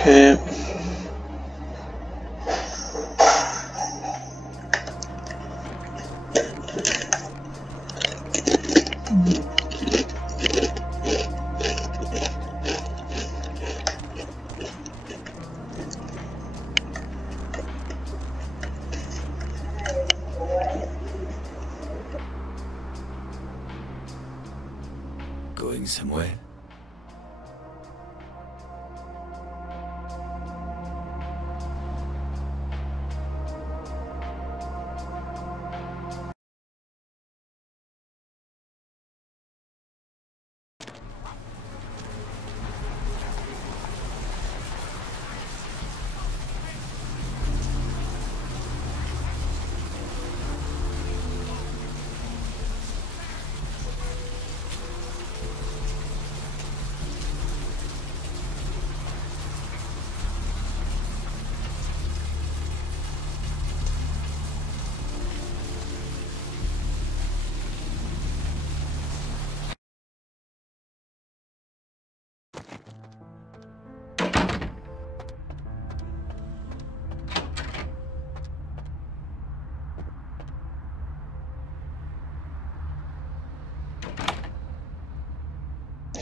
Okay. Going somewhere?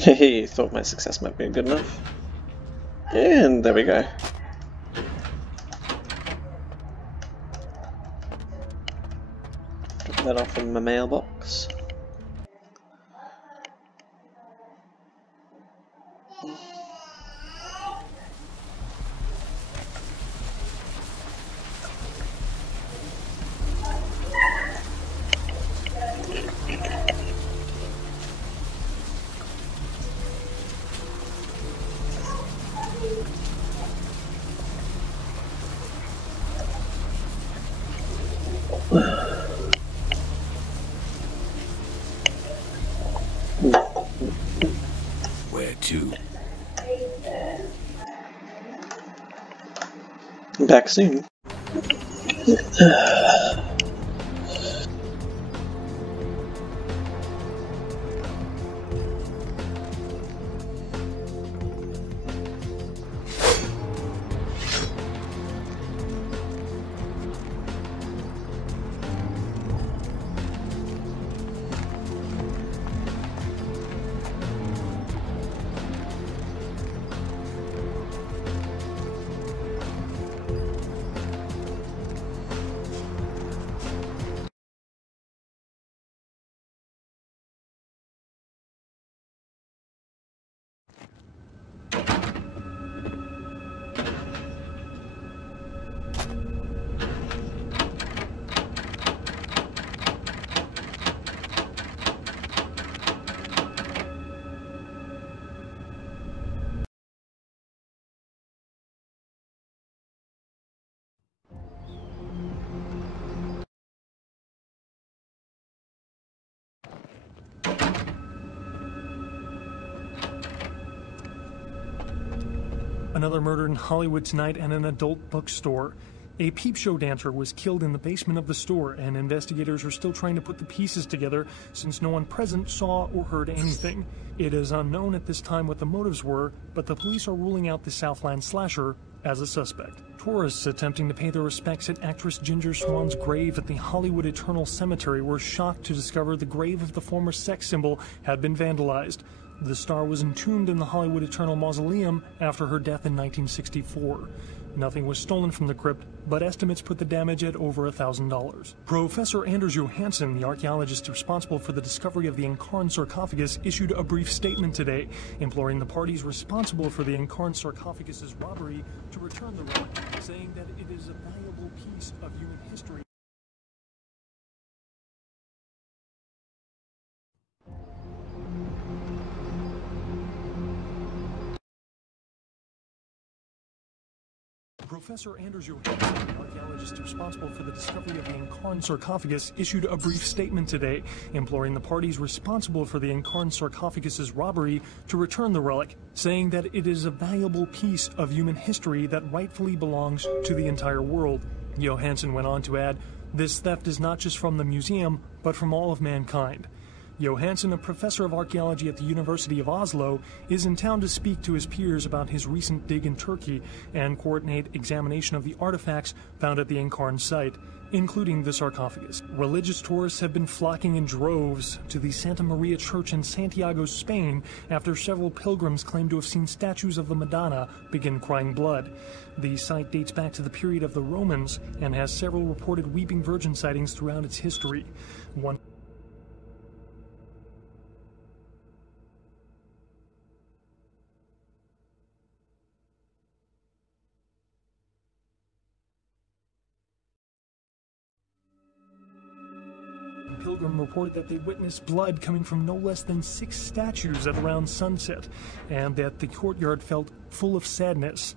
Hehe, thought my success might be good enough. And there we go. Drop that off in my mailbox. Where to? Back soon. Another murder in Hollywood tonight at an adult bookstore. A peep show dancer was killed in the basement of the store, and investigators are still trying to put the pieces together since no one present saw or heard anything. It is unknown at this time what the motives were, but the police are ruling out the Southland slasher as a suspect. Tourists attempting to pay their respects at actress Ginger Swan's grave at the Hollywood Eternal Cemetery were shocked to discover the grave of the former sex symbol had been vandalized. The star was entombed in the Hollywood Eternal Mausoleum after her death in 1964. Nothing was stolen from the crypt, but estimates put the damage at over $1,000. Professor Anders Johansson, the archaeologist responsible for the discovery of the Incarn sarcophagus, issued a brief statement today, imploring the parties responsible for the Incarn sarcophagus's robbery to return the relic, saying that it is a valuable piece of human history. Professor Anders Johansson, the archaeologist responsible for the discovery of the Incarn sarcophagus, issued a brief statement today, imploring the parties responsible for the Incarn sarcophagus's robbery to return the relic, saying that it is a valuable piece of human history that rightfully belongs to the entire world. Johansson went on to add, "This theft is not just from the museum, but from all of mankind." Johansson, a professor of archaeology at the University of Oslo, is in town to speak to his peers about his recent dig in Turkey and coordinate examination of the artifacts found at the Incarn site, including the sarcophagus. Religious tourists have been flocking in droves to the Santa Maria Church in Santiago, Spain, after several pilgrims claim to have seen statues of the Madonna begin crying blood. The site dates back to the period of the Romans and has several reported weeping virgin sightings throughout its history. One pilgrim reported that they witnessed blood coming from no less than 6 statues at around sunset, and that the courtyard felt full of sadness.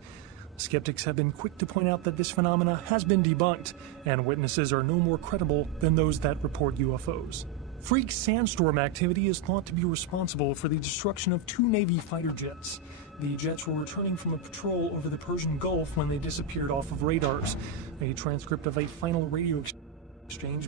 Skeptics have been quick to point out that this phenomena has been debunked, and witnesses are no more credible than those that report UFOs. Freak sandstorm activity is thought to be responsible for the destruction of 2 Navy fighter jets. The jets were returning from a patrol over the Persian Gulf when they disappeared off of radars. A transcript of a final radio exchange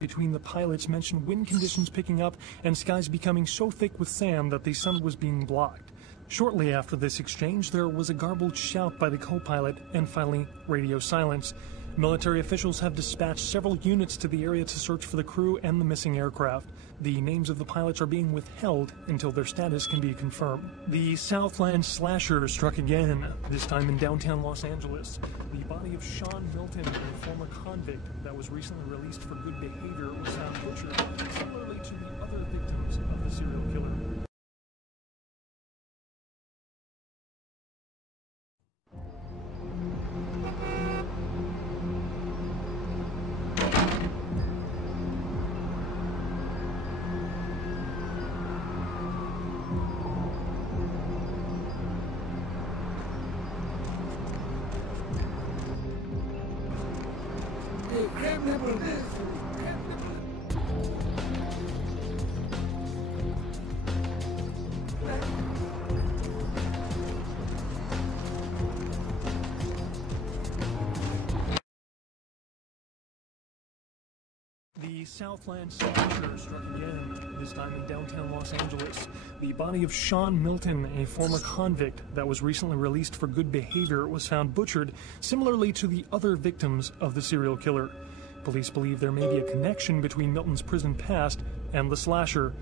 between the pilots mentioned wind conditions picking up and skies becoming so thick with sand that the sun was being blocked. Shortly after this exchange, there was a garbled shout by the co-pilot and finally radio silence. Military officials have dispatched several units to the area to search for the crew and the missing aircraft. The names of the pilots are being withheld until their status can be confirmed. The Southland slasher struck again, this time in downtown Los Angeles. The body of Sean Milton, a former convict that was recently released for good behavior, was found butchered, similarly to the other victims of the serial killer. The Southland slasher struck again, this time in downtown Los Angeles. The body of Sean Milton, a former convict that was recently released for good behavior, was found butchered, similarly to the other victims of the serial killer. Police believe there may be a connection between Milton's prison past and the slasher.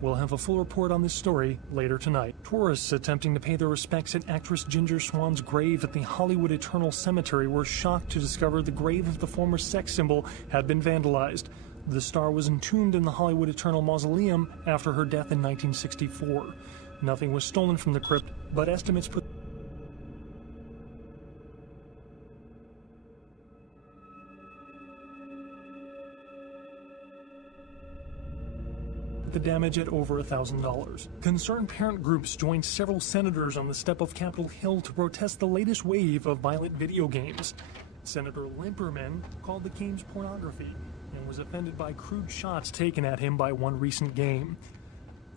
We'll have a full report on this story later tonight. Tourists attempting to pay their respects at actress Ginger Swan's grave at the Hollywood Eternal Cemetery were shocked to discover the grave of the former sex symbol had been vandalized. The star was entombed in the Hollywood Eternal Mausoleum after her death in 1964. Nothing was stolen from the crypt, but estimates put the damage at over $1,000. Concerned parent groups joined several senators on the step of Capitol Hill to protest the latest wave of violent video games. Senator Limperman called the games pornography and was offended by crude shots taken at him by one recent game.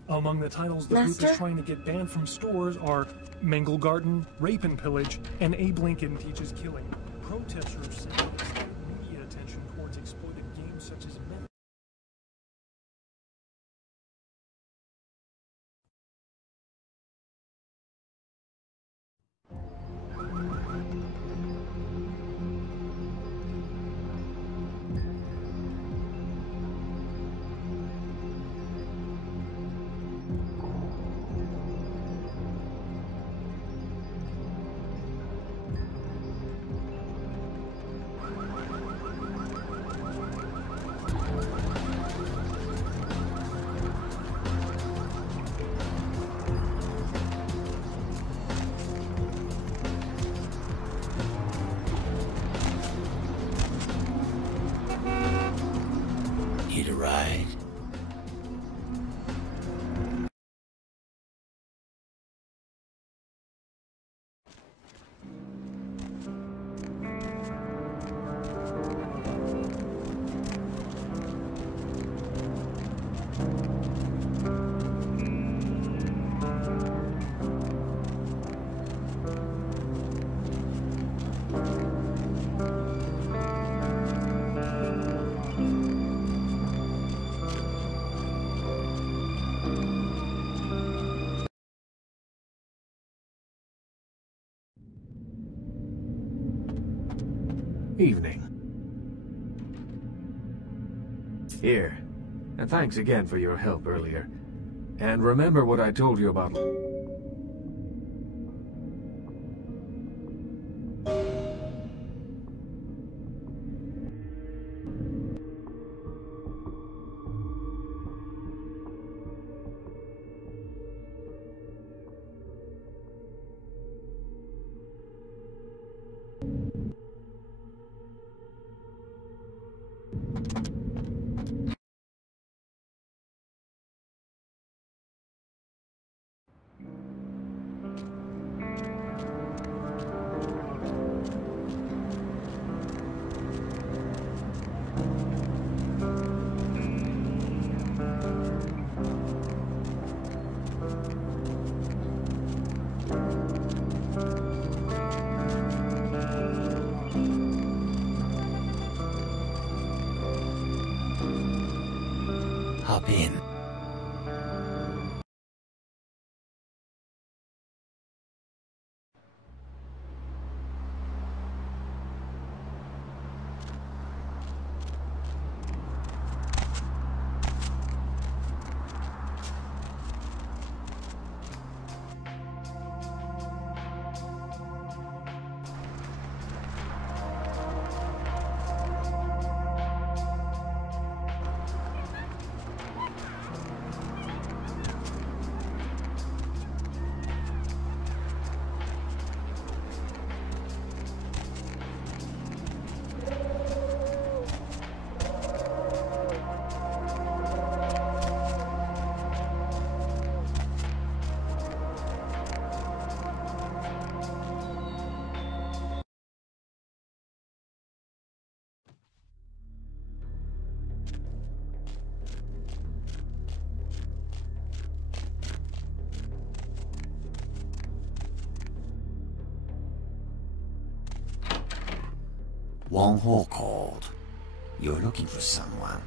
Among the titles the group is trying to get banned from stores are Mangle Garden, Rape and Pillage, and Abe Lincoln Teaches Killing. Protesters said that media attention towards exploited games such as meth right? Evening. Here. And thanks again for your help earlier. And remember what I told you about... Hop in. Wong Ho called. You're looking for someone.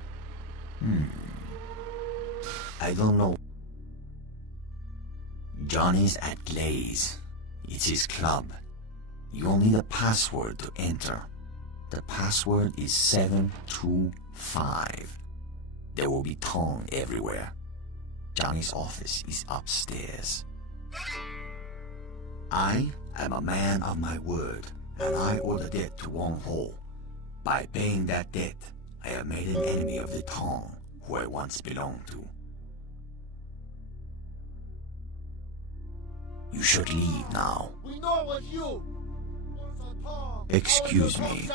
I don't know. Johnny's at Glaze. It's his club. You'll need a password to enter. The password is 725. There will be Tong everywhere. Johnny's office is upstairs. I am a man of my word, and I owe the debt to Wong Ho. By paying that debt, I have made an enemy of the Tong, who I once belonged to. You should leave now. We know it was you. Excuse me.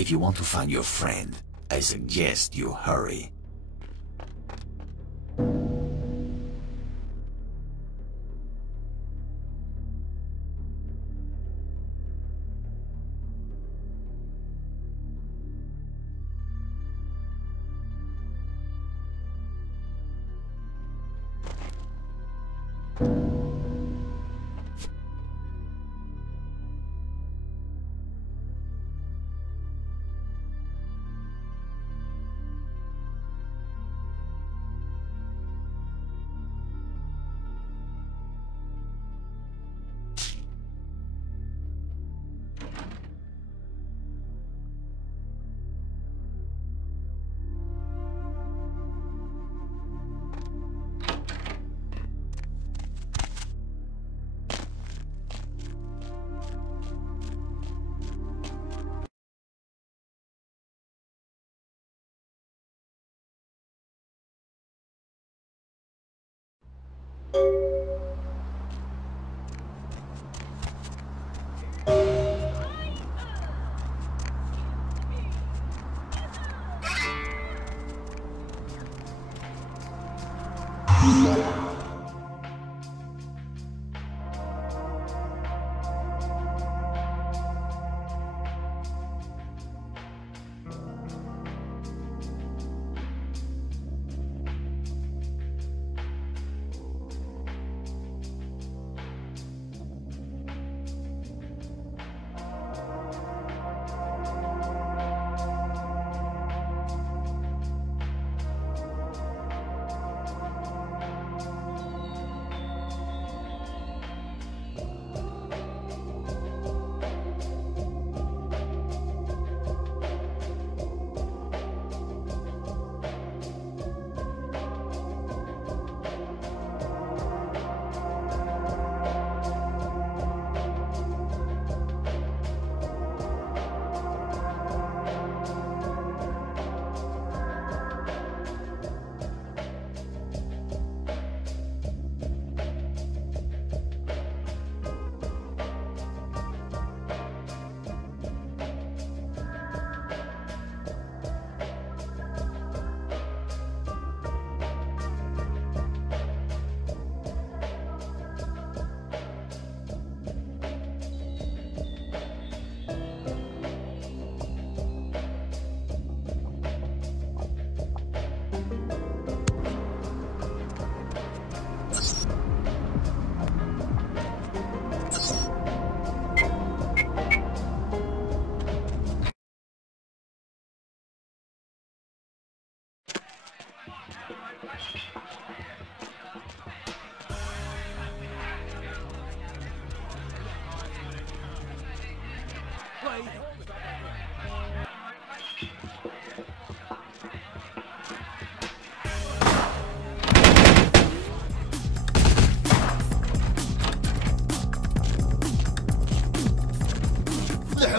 If you want to find your friend, I suggest you hurry.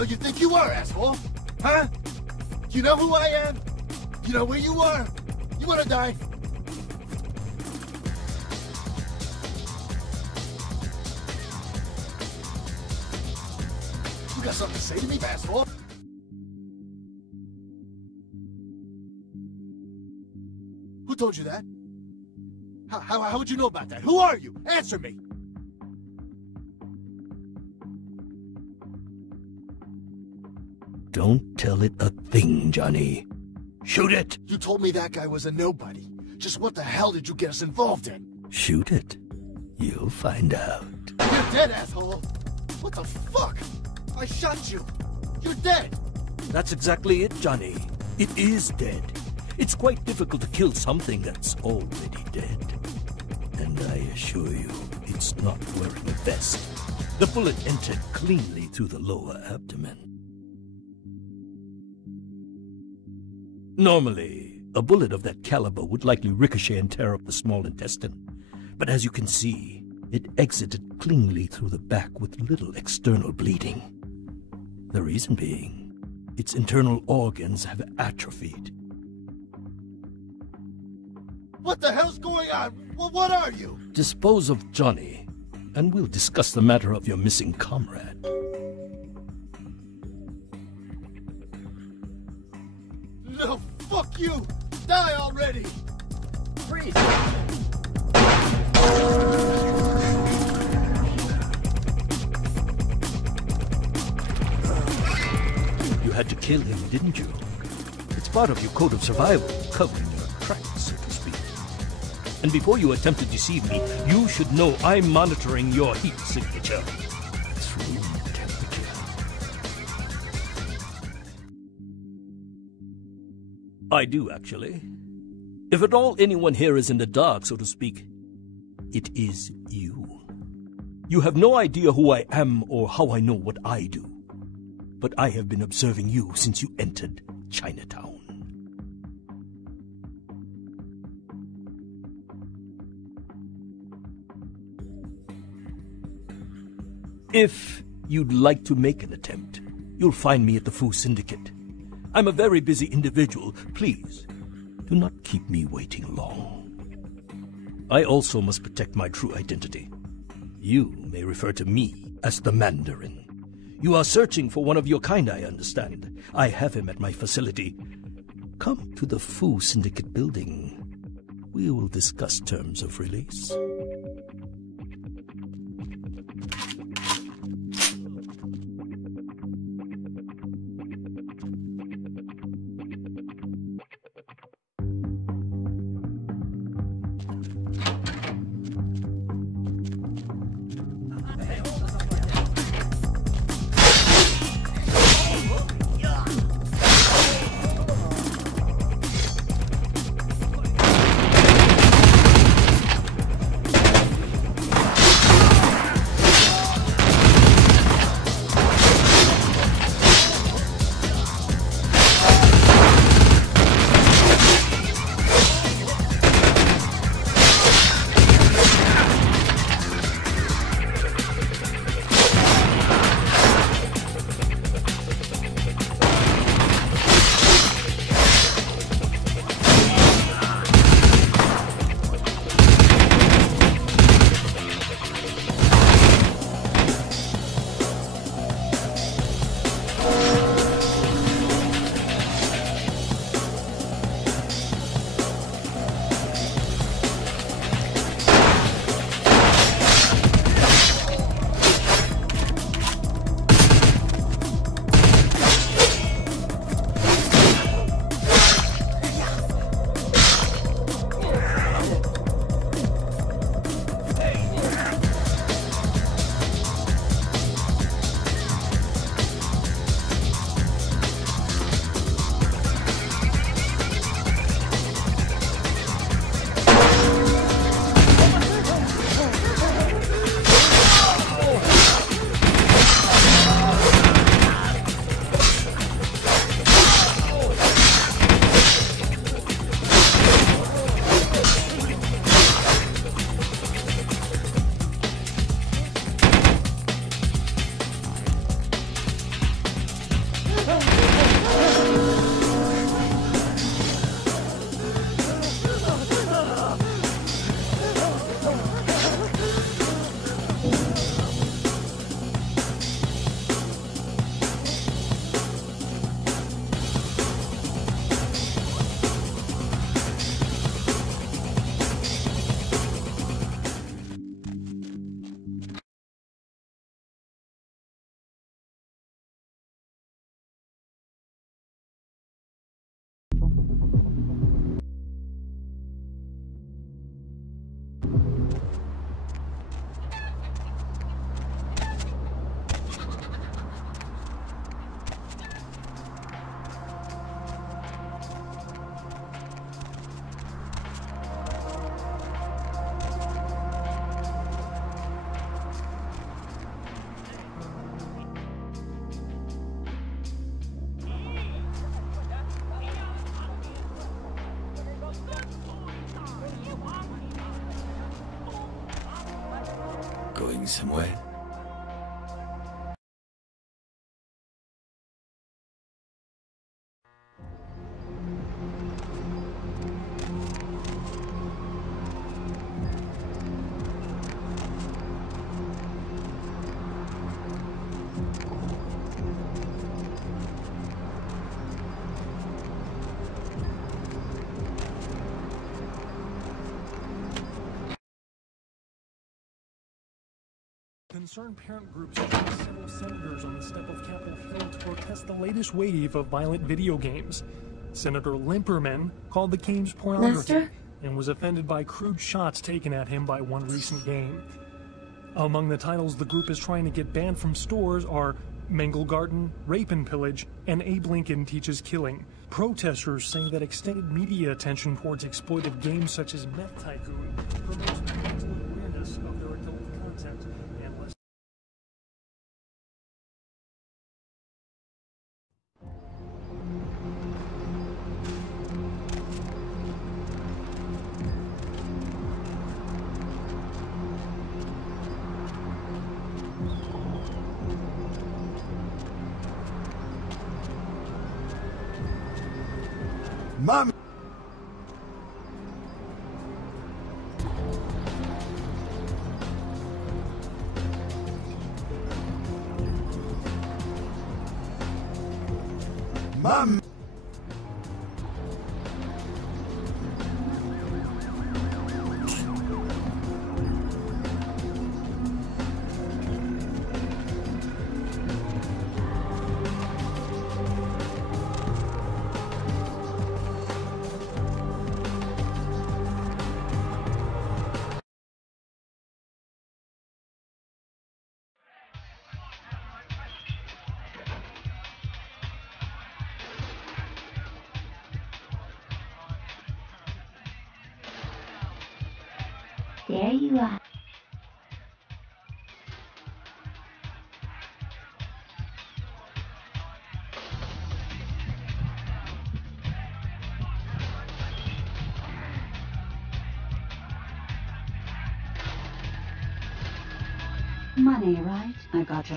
hell you think you are, asshole? Huh? You know who I am? You know where you are? You wanna die? You got something to say to me, asshole? Who told you that? How would you know about that? Who are you? Answer me! Don't tell it a thing, Johnny. Shoot it! You told me that guy was a nobody. Just what the hell did you get us involved in? Shoot it. You'll find out. You're dead, asshole! What the fuck? I shot you! You're dead! That's exactly it, Johnny. It is dead. It's quite difficult to kill something that's already dead. And I assure you, it's not wearing a vest. The bullet entered cleanly through the lower abdomen. Normally, a bullet of that caliber would likely ricochet and tear up the small intestine. But as you can see, it exited cleanly through the back with little external bleeding. The reason being, its internal organs have atrophied. What the hell's going on? What are you? Dispose of Johnny, and we'll discuss the matter of your missing comrade. No, fuck you! Die already! Freeze! You had to kill him, didn't you? It's part of your code of survival, covering your tracks, so to speak. And before you attempt to deceive me, you should know I'm monitoring your heat signature. It's room temperature. I do, actually. If at all anyone here is in the dark, so to speak, it is you. You have no idea who I am or how I know what I do. But I have been observing you since you entered Chinatown. If you'd like to make an attempt, you'll find me at the Fu Syndicate. I'm a very busy individual. Please, do not keep me waiting long. I also must protect my true identity. You may refer to me as the Mandarin. You are searching for one of your kind, I understand. I have him at my facility. Come to the Fu Syndicate building. We will discuss terms of release. Going somewhere? Concerned parent groups joined several senators on the step of Capitol Hill to protest the latest wave of violent video games. Senator Limperman called the games pornography Master? and was offended by crude shots taken at him by one recent game. Among the titles the group is trying to get banned from stores are Mangle Garden, Rape and Pillage, and Abe Lincoln Teaches Killing. Protesters say that extended media attention towards exploitive games such as Meth Tycoon promotes parental awareness of their adult content and less. Mom! Mom! There you are. Money, right? I got you.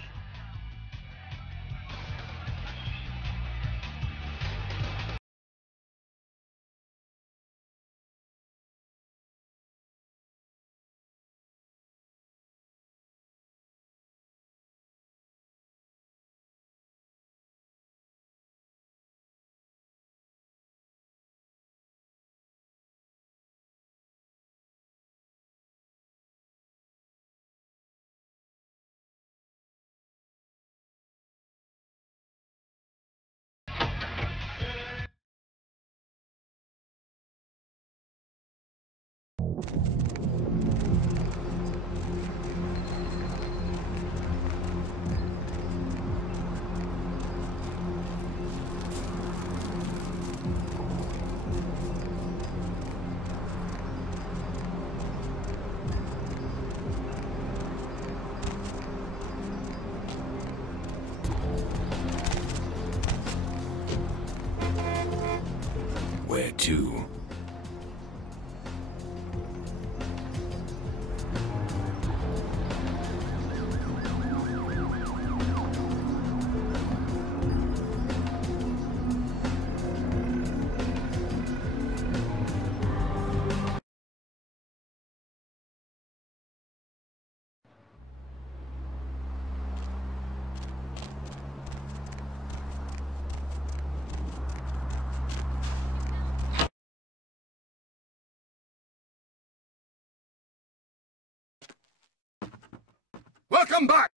Where to? Welcome back!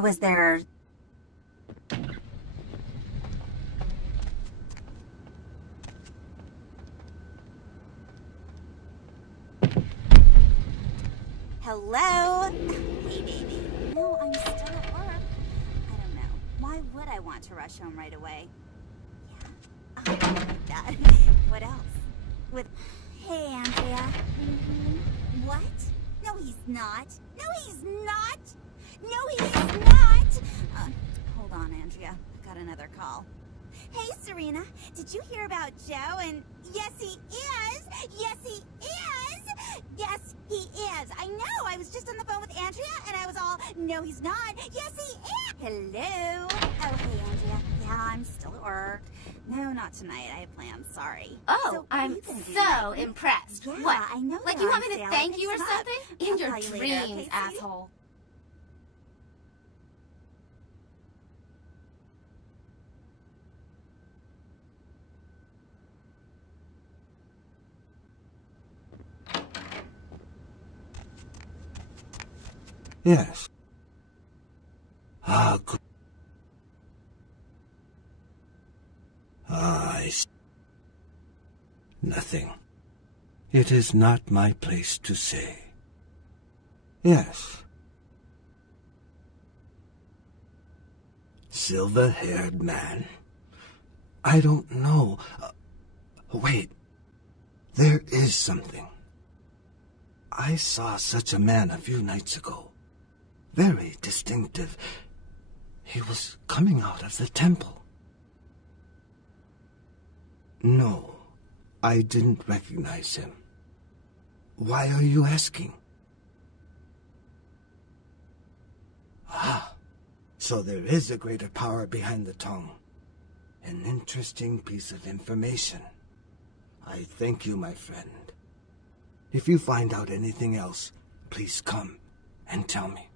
Was there... Hello? Hey, baby. No, I'm still at work. I don't know. Why would I want to rush home right away? Yeah. Oh, like that. What else? With... Hey, Andrea. What? No, he's not. No, he's not. No, he's not. Hold on, Andrea. I got another call. Hey, Serena. Did you hear about Joe? And yes, he is. Yes, he is. Yes, he is. I know. I was just on the phone with Andrea, and I was all, no, he's not. Yes, he is. Hello. Oh, hey, Andrea. Yeah, I'm still at work. No, not tonight. I have plans. Sorry. Oh, So, I'm so impressed. Yeah, What? I know. Like they're you want on me to sale. thank you or Pick some up. something? In I'll your call you later, dreams, okay, sweetie? asshole. Yes. Ah, good. Ah, I see. Nothing. It is not my place to say. Yes. Silver-haired man. I don't know. Wait. There is something. I saw such a man a few nights ago. Very distinctive. He was coming out of the temple. No, I didn't recognize him. Why are you asking? Ah, so there is a greater power behind the Tong. An interesting piece of information. I thank you, my friend. If you find out anything else, please come and tell me.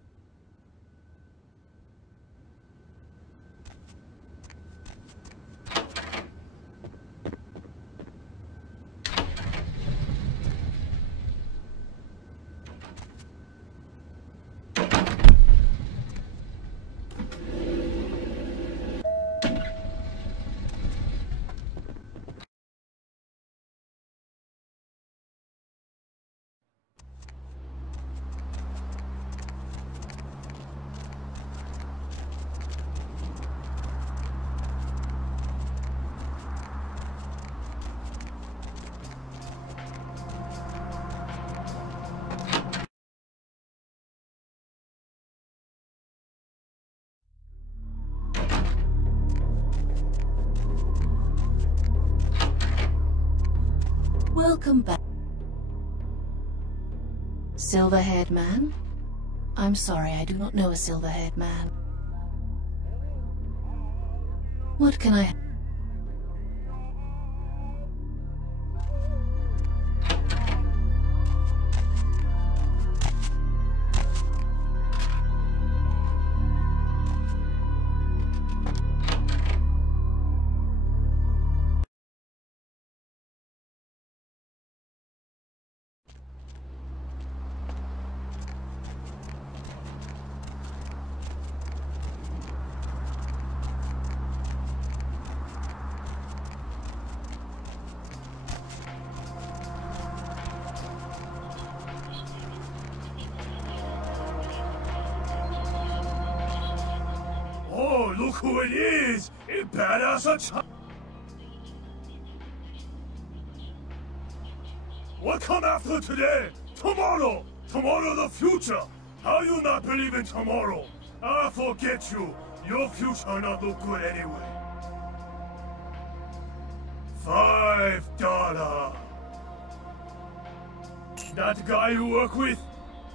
Welcome back. Silver-haired man? I'm sorry, I do not know a silver-haired man. What can I... Oh, look who it is! A badass What come after today? Tomorrow! Tomorrow the future! How you not believe in tomorrow? Ah, forget you! Your future not look good anyway. $5. That guy you work with?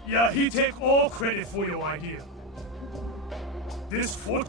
Yeah, he take all credit for your idea. This foot...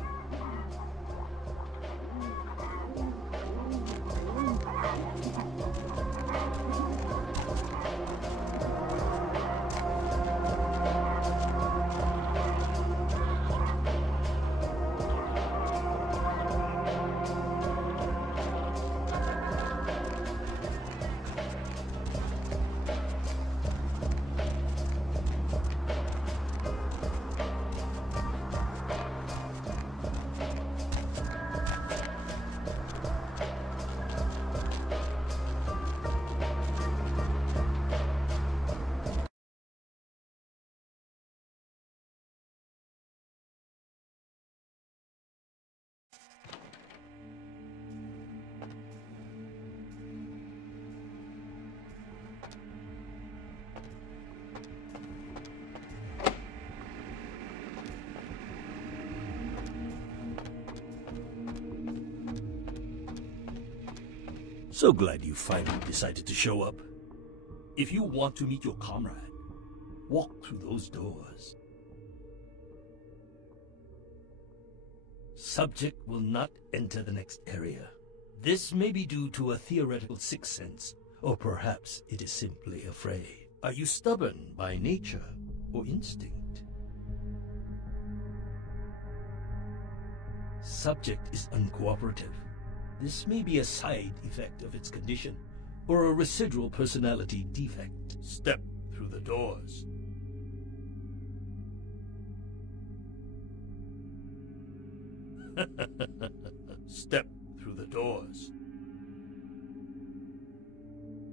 So glad you finally decided to show up. If you want to meet your comrade, walk through those doors. Subject will not enter the next area. This may be due to a theoretical sixth sense, or perhaps it is simply afraid. Are you stubborn by nature or instinct? Subject is uncooperative. This may be a side effect of its condition, or a residual personality defect. Step through the doors. Step through the doors.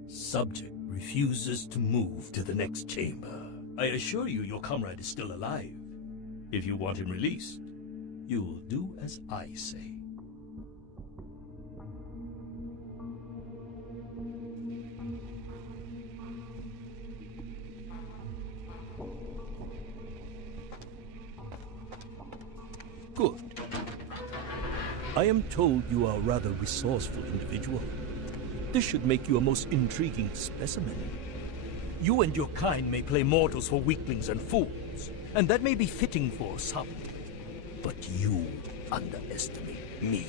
Subject refuses to move to the next chamber. I assure you your comrade is still alive. If you want him released, you will do as I say. Good. I am told you are a rather resourceful individual. This should make you a most intriguing specimen. You and your kind may play mortals for weaklings and fools, and that may be fitting for some. But you underestimate me.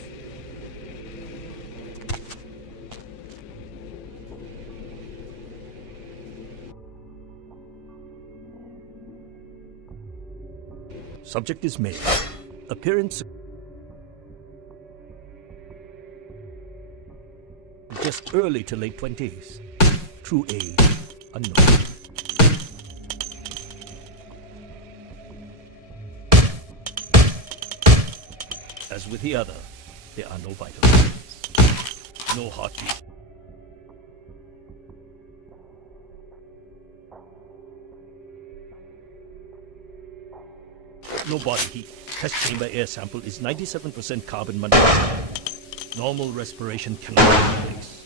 Subject is male. Appearance just early to late 20s. True age unknown. As with the other, there are no vital signs. No heartbeat. No body heat. Test chamber air sample is 97% carbon monoxide. Normal respiration cannot take place.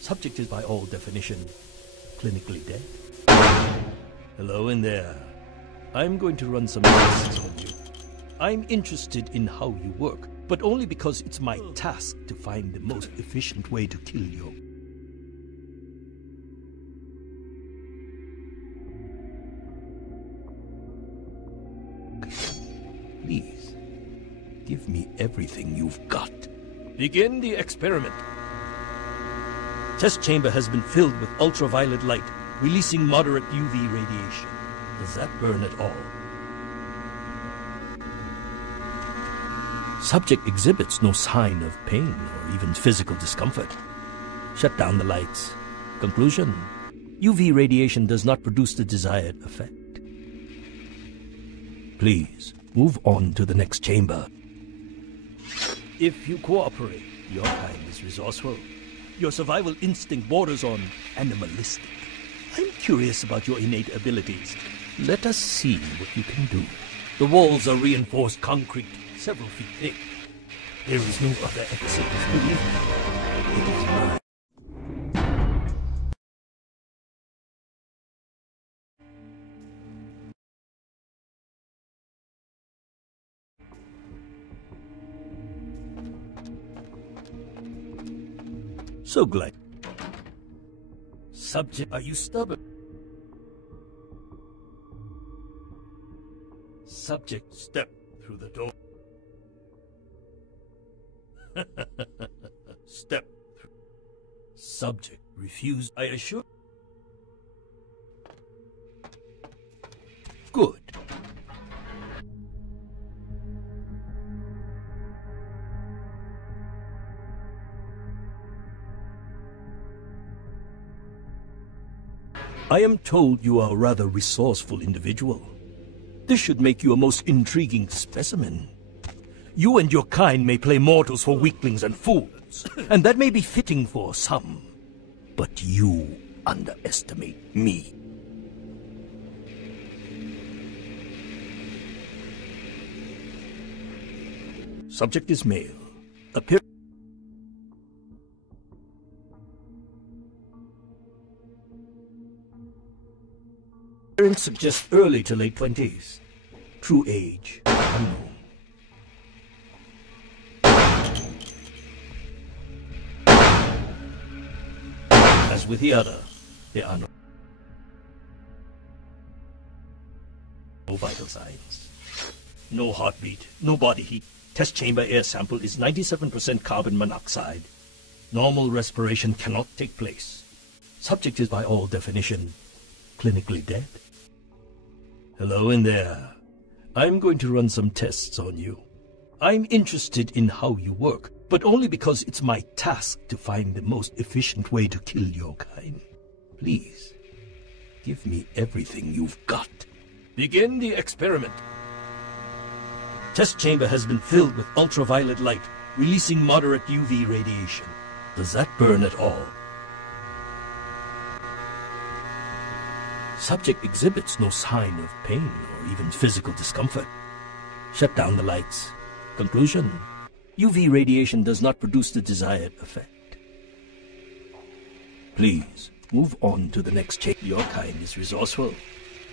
Subject is by all definition clinically dead. Hello in there. I'm going to run some tests on you. I'm interested in how you work, but only because it's my task to find the most efficient way to kill you. Please, give me everything you've got. Begin the experiment. Test chamber has been filled with ultraviolet light, releasing moderate UV radiation. Does that burn at all? Subject exhibits no sign of pain or even physical discomfort. Shut down the lights. Conclusion: UV radiation does not produce the desired effect. Please, move on to the next chamber. If you cooperate, your kind is resourceful. Your survival instinct borders on animalistic. I'm curious about your innate abilities. Let us see what you can do. The walls are reinforced concrete, several feet thick. There is no other exit. Believe me, it is mine. So glad. Subject, are you stubborn? Subject, step through the door. Step through. Subject, refused. I assure. Good. I am told you are a rather resourceful individual. This should make you a most intriguing specimen. You and your kind may play mortals for weaklings and fools, and that may be fitting for some. But you underestimate me. Subject is male. Appearance suggests early to late 20s. True age unknown. As with the other, there are no vital signs. No heartbeat, no body heat. Test chamber air sample is 97% carbon monoxide. Normal respiration cannot take place. Subject is by all definition clinically dead. Hello in there. I'm going to run some tests on you. I'm interested in how you work, but only because it's my task to find the most efficient way to kill your kind. Please, give me everything you've got. Begin the experiment. Test chamber has been filled with ultraviolet light, releasing moderate UV radiation. Does that burn at all? Subject exhibits no sign of pain or even physical discomfort. Shut down the lights. Conclusion: UV radiation does not produce the desired effect. Please, move on to the next chamber. Your kind is resourceful.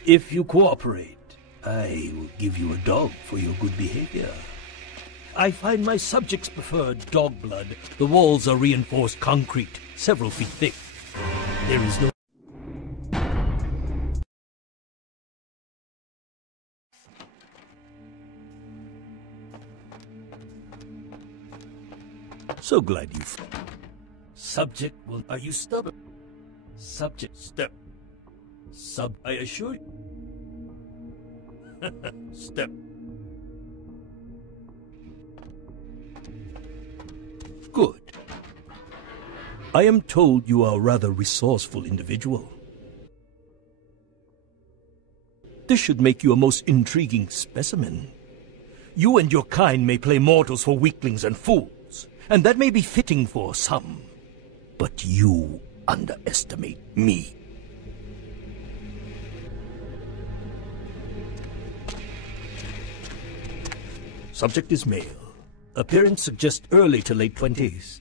If you cooperate, I will give you a dog for your good behavior. I find my subjects prefer dog blood. The walls are reinforced concrete, several feet thick. There is no... So glad you... Subject will... Are you stubborn? Subject, step. I assure you. Step. Good. I am told you are a rather resourceful individual. This should make you a most intriguing specimen. You and your kind may play mortals for weaklings and fools, and that may be fitting for some. But you underestimate me. Subject is male. Appearance suggests early to late 20s.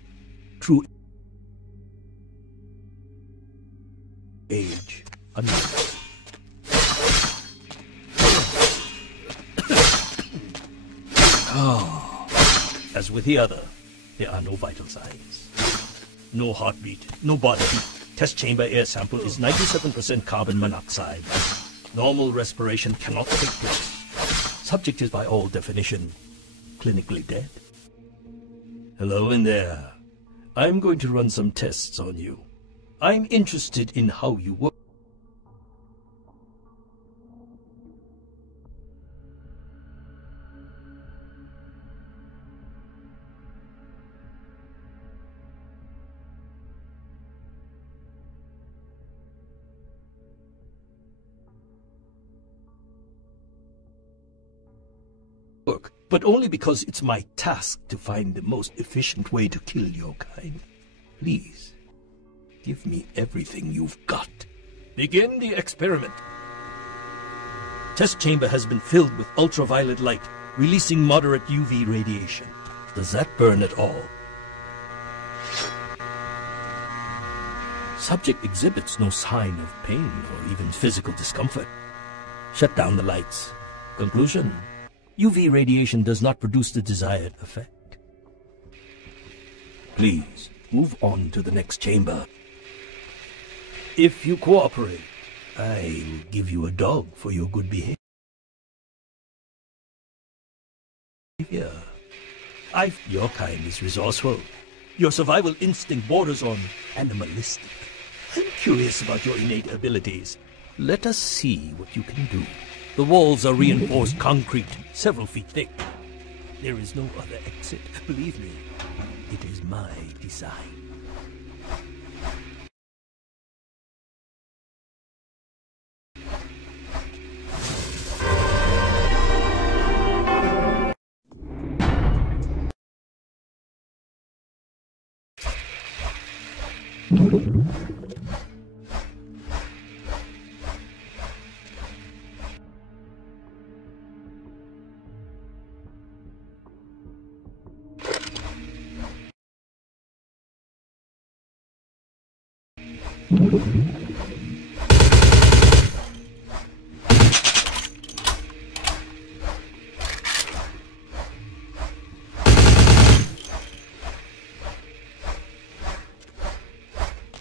True age unknown. As with the other, there are no vital signs. No heartbeat, no body heat. Test chamber air sample is 97% carbon monoxide. Normal respiration cannot take place. Subject is by all definition clinically dead. Hello in there. I'm going to run some tests on you. I'm interested in how you work. But only because it's my task to find the most efficient way to kill your kind. Please, give me everything you've got. Begin the experiment. Test chamber has been filled with ultraviolet light, releasing moderate UV radiation. Does that burn at all? Subject exhibits no sign of pain or even physical discomfort. Shut down the lights. Conclusion: UV radiation does not produce the desired effect. Please, move on to the next chamber. If you cooperate, I will give you a dog for your good behavior. Your kind is resourceful. Your survival instinct borders on animalistic. I'm curious about your innate abilities. Let us see what you can do. The walls are reinforced concrete, several feet thick. There is no other exit. Believe me, it is my design.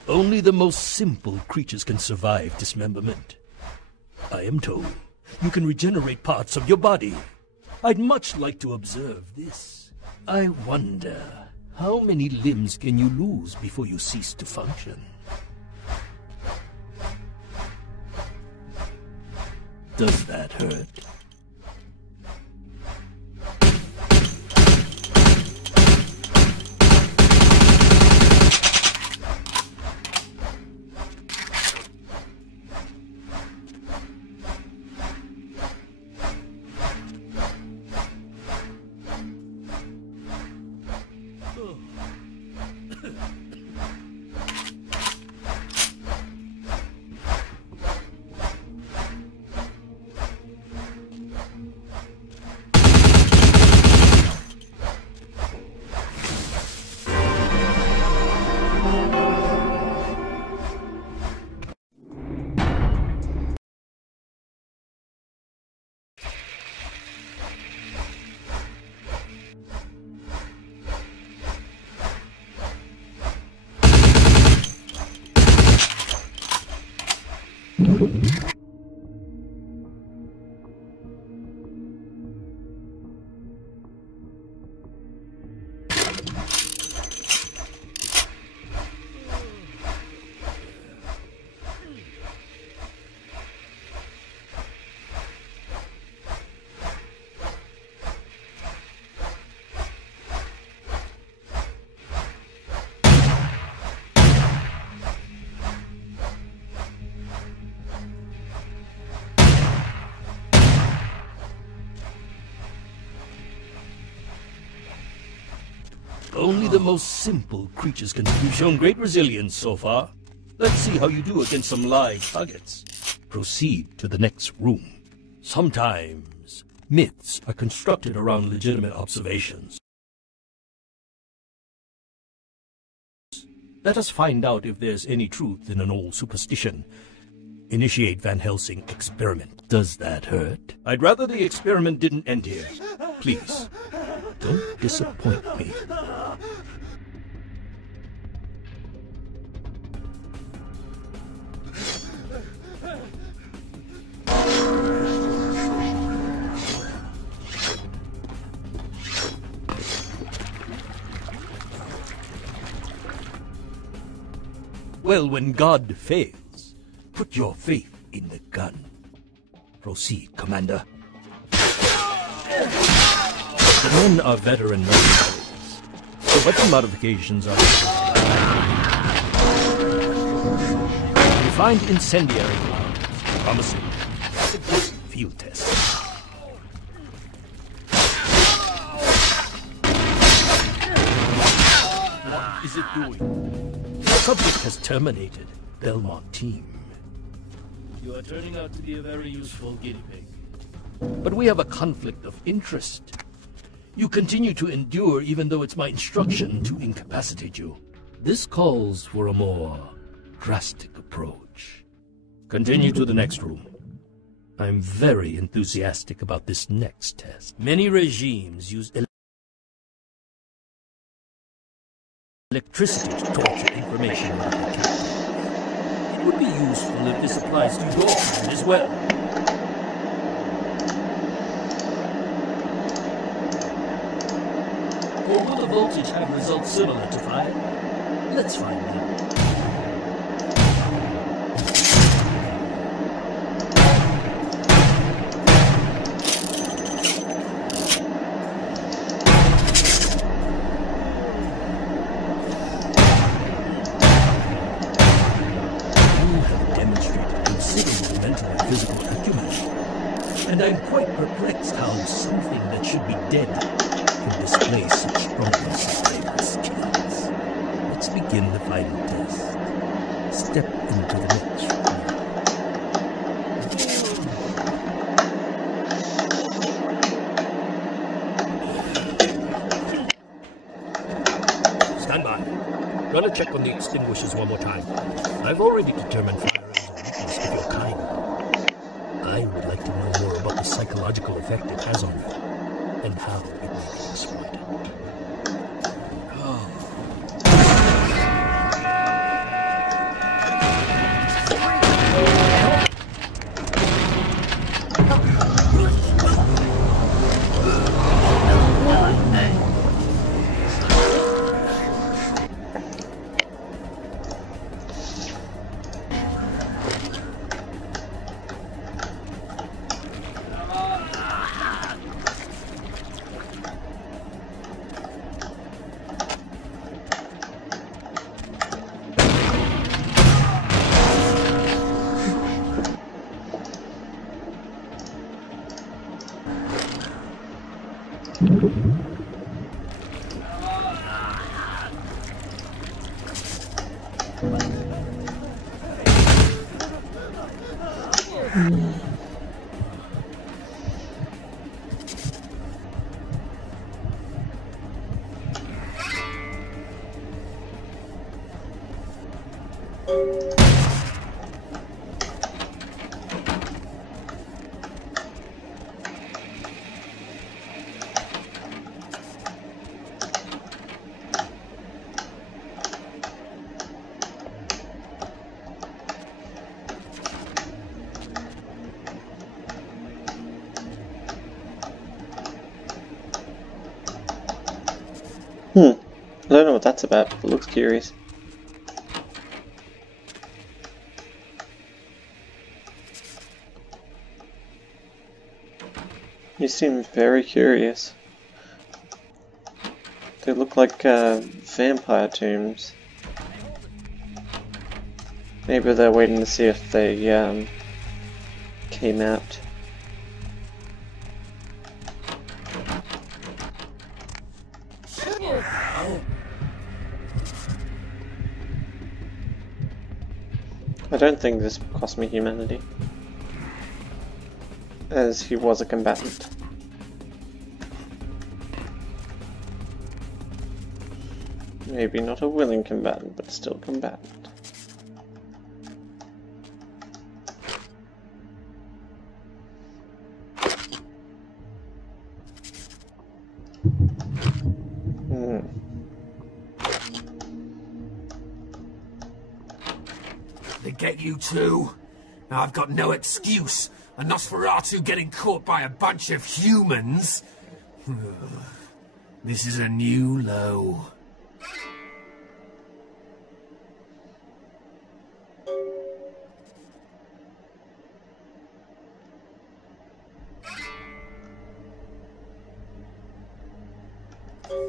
Only Only the most simple creatures can survive dismemberment. I am told you can regenerate parts of your body. I'd much like to observe this. I wonder, how many limbs can you lose before you cease to function? Does that hurt? Only the most simple creatures can. You've shown great resilience so far. Let's see how you do against some live targets. Proceed to the next room. Sometimes, myths are constructed around legitimate observations. Let us find out if there's any truth in an old superstition. Initiate Van Helsing experiment. Does that hurt? I'd rather the experiment didn't end here. Please, don't disappoint me. Well, when God fails, put your faith in the gun. Proceed, Commander. The men are veteran mercenaries, so weapon modifications are... You find incendiary clouds. Promising. Suggest field test. What is it doing? The subject has terminated. Belmont team. You are turning out to be a very useful guinea pig. But we have a conflict of interest. You continue to endure even though it's my instruction to incapacitate you. This calls for a more drastic approach. Continue to the next room. I'm very enthusiastic about this next test. Many regimes use electricity to torture information about their captives. It would be useful if this applies to your kind as well. Or will the voltage have results similar to fire? Let's find out. And I'm quite perplexed how something that should be dead can display such strong skills. Let's begin the final test. Step into the next room. Stand by. Gonna check on the extinguishers one more time. I've already determined fire is a weakness of your kind. I would like to know more about the psychological effect it has on you, and how it may be exploited. I don't know what that's about, but it looks curious. You seem very curious. They look like vampire tombs. Maybe they're waiting to see if they came out. I don't think this cost me humanity, as he was a combatant. Maybe not a willing combatant, but still combatant. They get you too? Now I've got no excuse. A Nosferatu getting caught by a bunch of humans? This is a new low.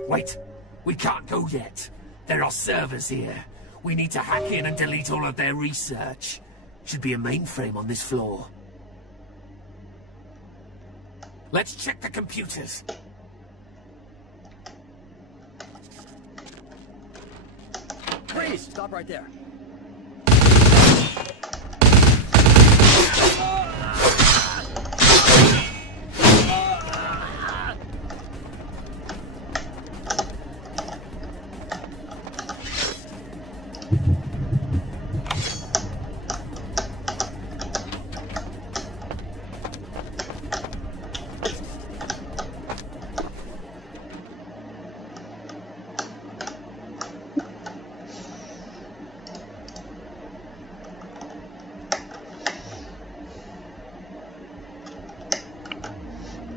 Wait, we can't go yet. There are servers here. We need to hack in and delete all of their research. Should be a mainframe on this floor. Let's check the computers. Freeze! Stop right there.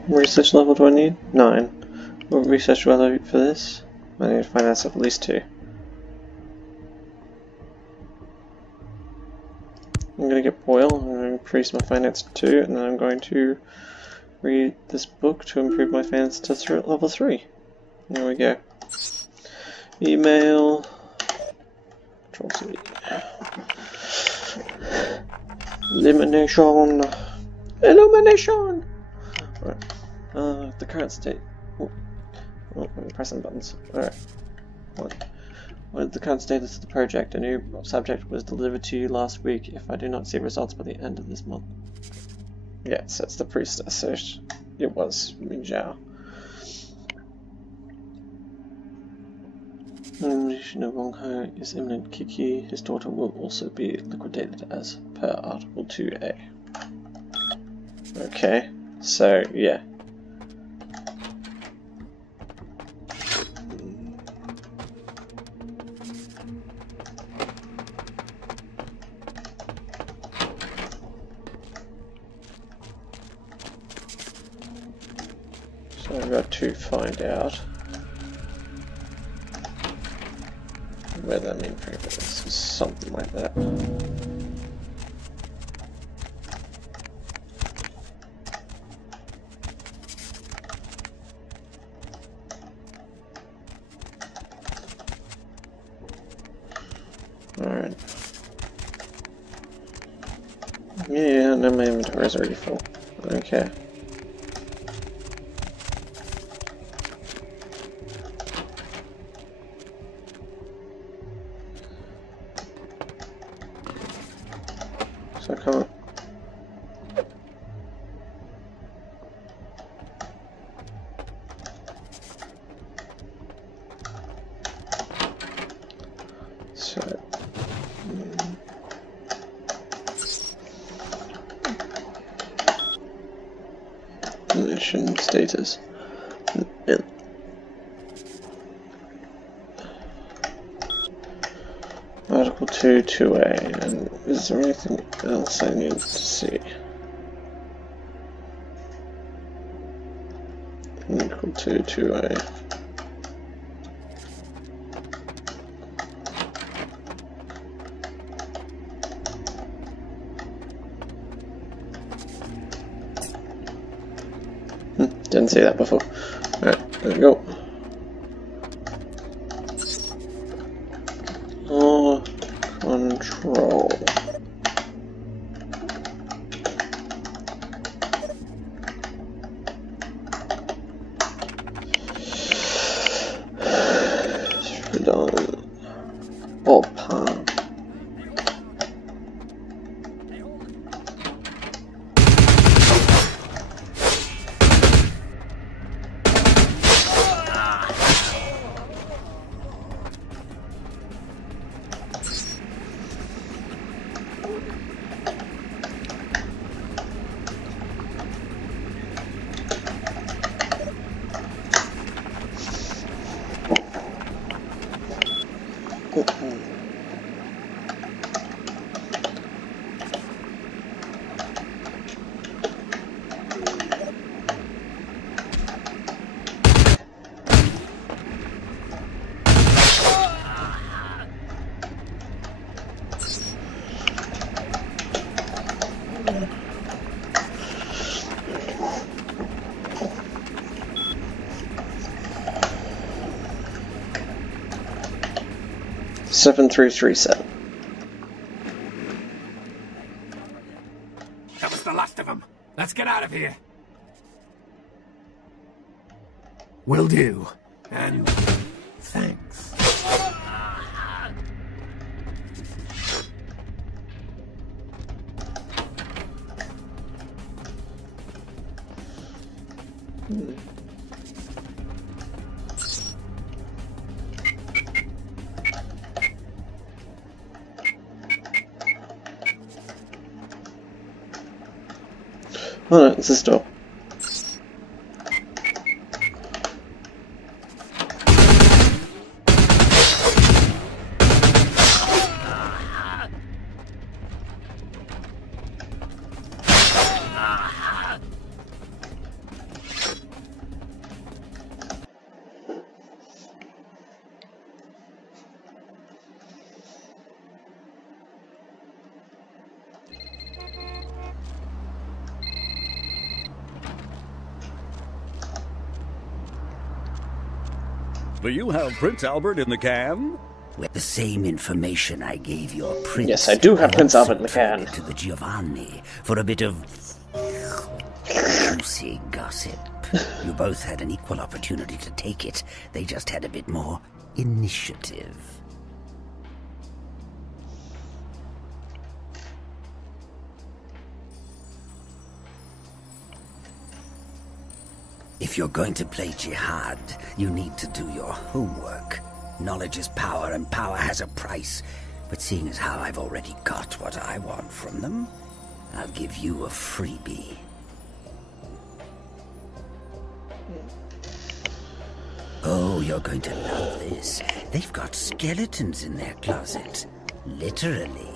Research level do I need? 9. What research level for this? I need to finance at least 2. I'm going to get Boyle, I'm going to increase my finance to 2, and then I'm going to read this book to improve my finance to level 3. There we go. Email. Control C. Elimination. Illumination! Right. The current state. Oh, I'm pressing buttons. Alright. What is the current status of the project? A new subject was delivered to you last week. If I do not see results by the end of this month. Yeah, so it's the priestess. So it was Minjiao. Elimination of Wongho is imminent. Kiki, his daughter, will also be liquidated as per Article 2A. Okay, so yeah. So I've got to find out where that mainframe is, something like that. Alright. Yeah, no, my inventory is already full. Okay. So come on. So mission status. Yeah. Article 2, 2A, and is there anything else I need to see? Article 2, 2A. Didn't see that before. Alright, there we go. Control. Done. Oh, palm. Seven 337. That was the last of them. Let's get out of here. Will do. And thanks. Oh no, it's this door. Do you have Prince Albert in the can? With the same information I gave your prince. Yes, I do have Prince Albert in the can. To the Giovanni for a bit of juicy gossip. You both had an equal opportunity to take it. They just had a bit more initiative. If you're going to play jihad, you need to do your homework. Knowledge is power, and power has a price. But seeing as how I've already got what I want from them, I'll give you a freebie. Oh, you're going to love this. They've got skeletons in their closet. Literally.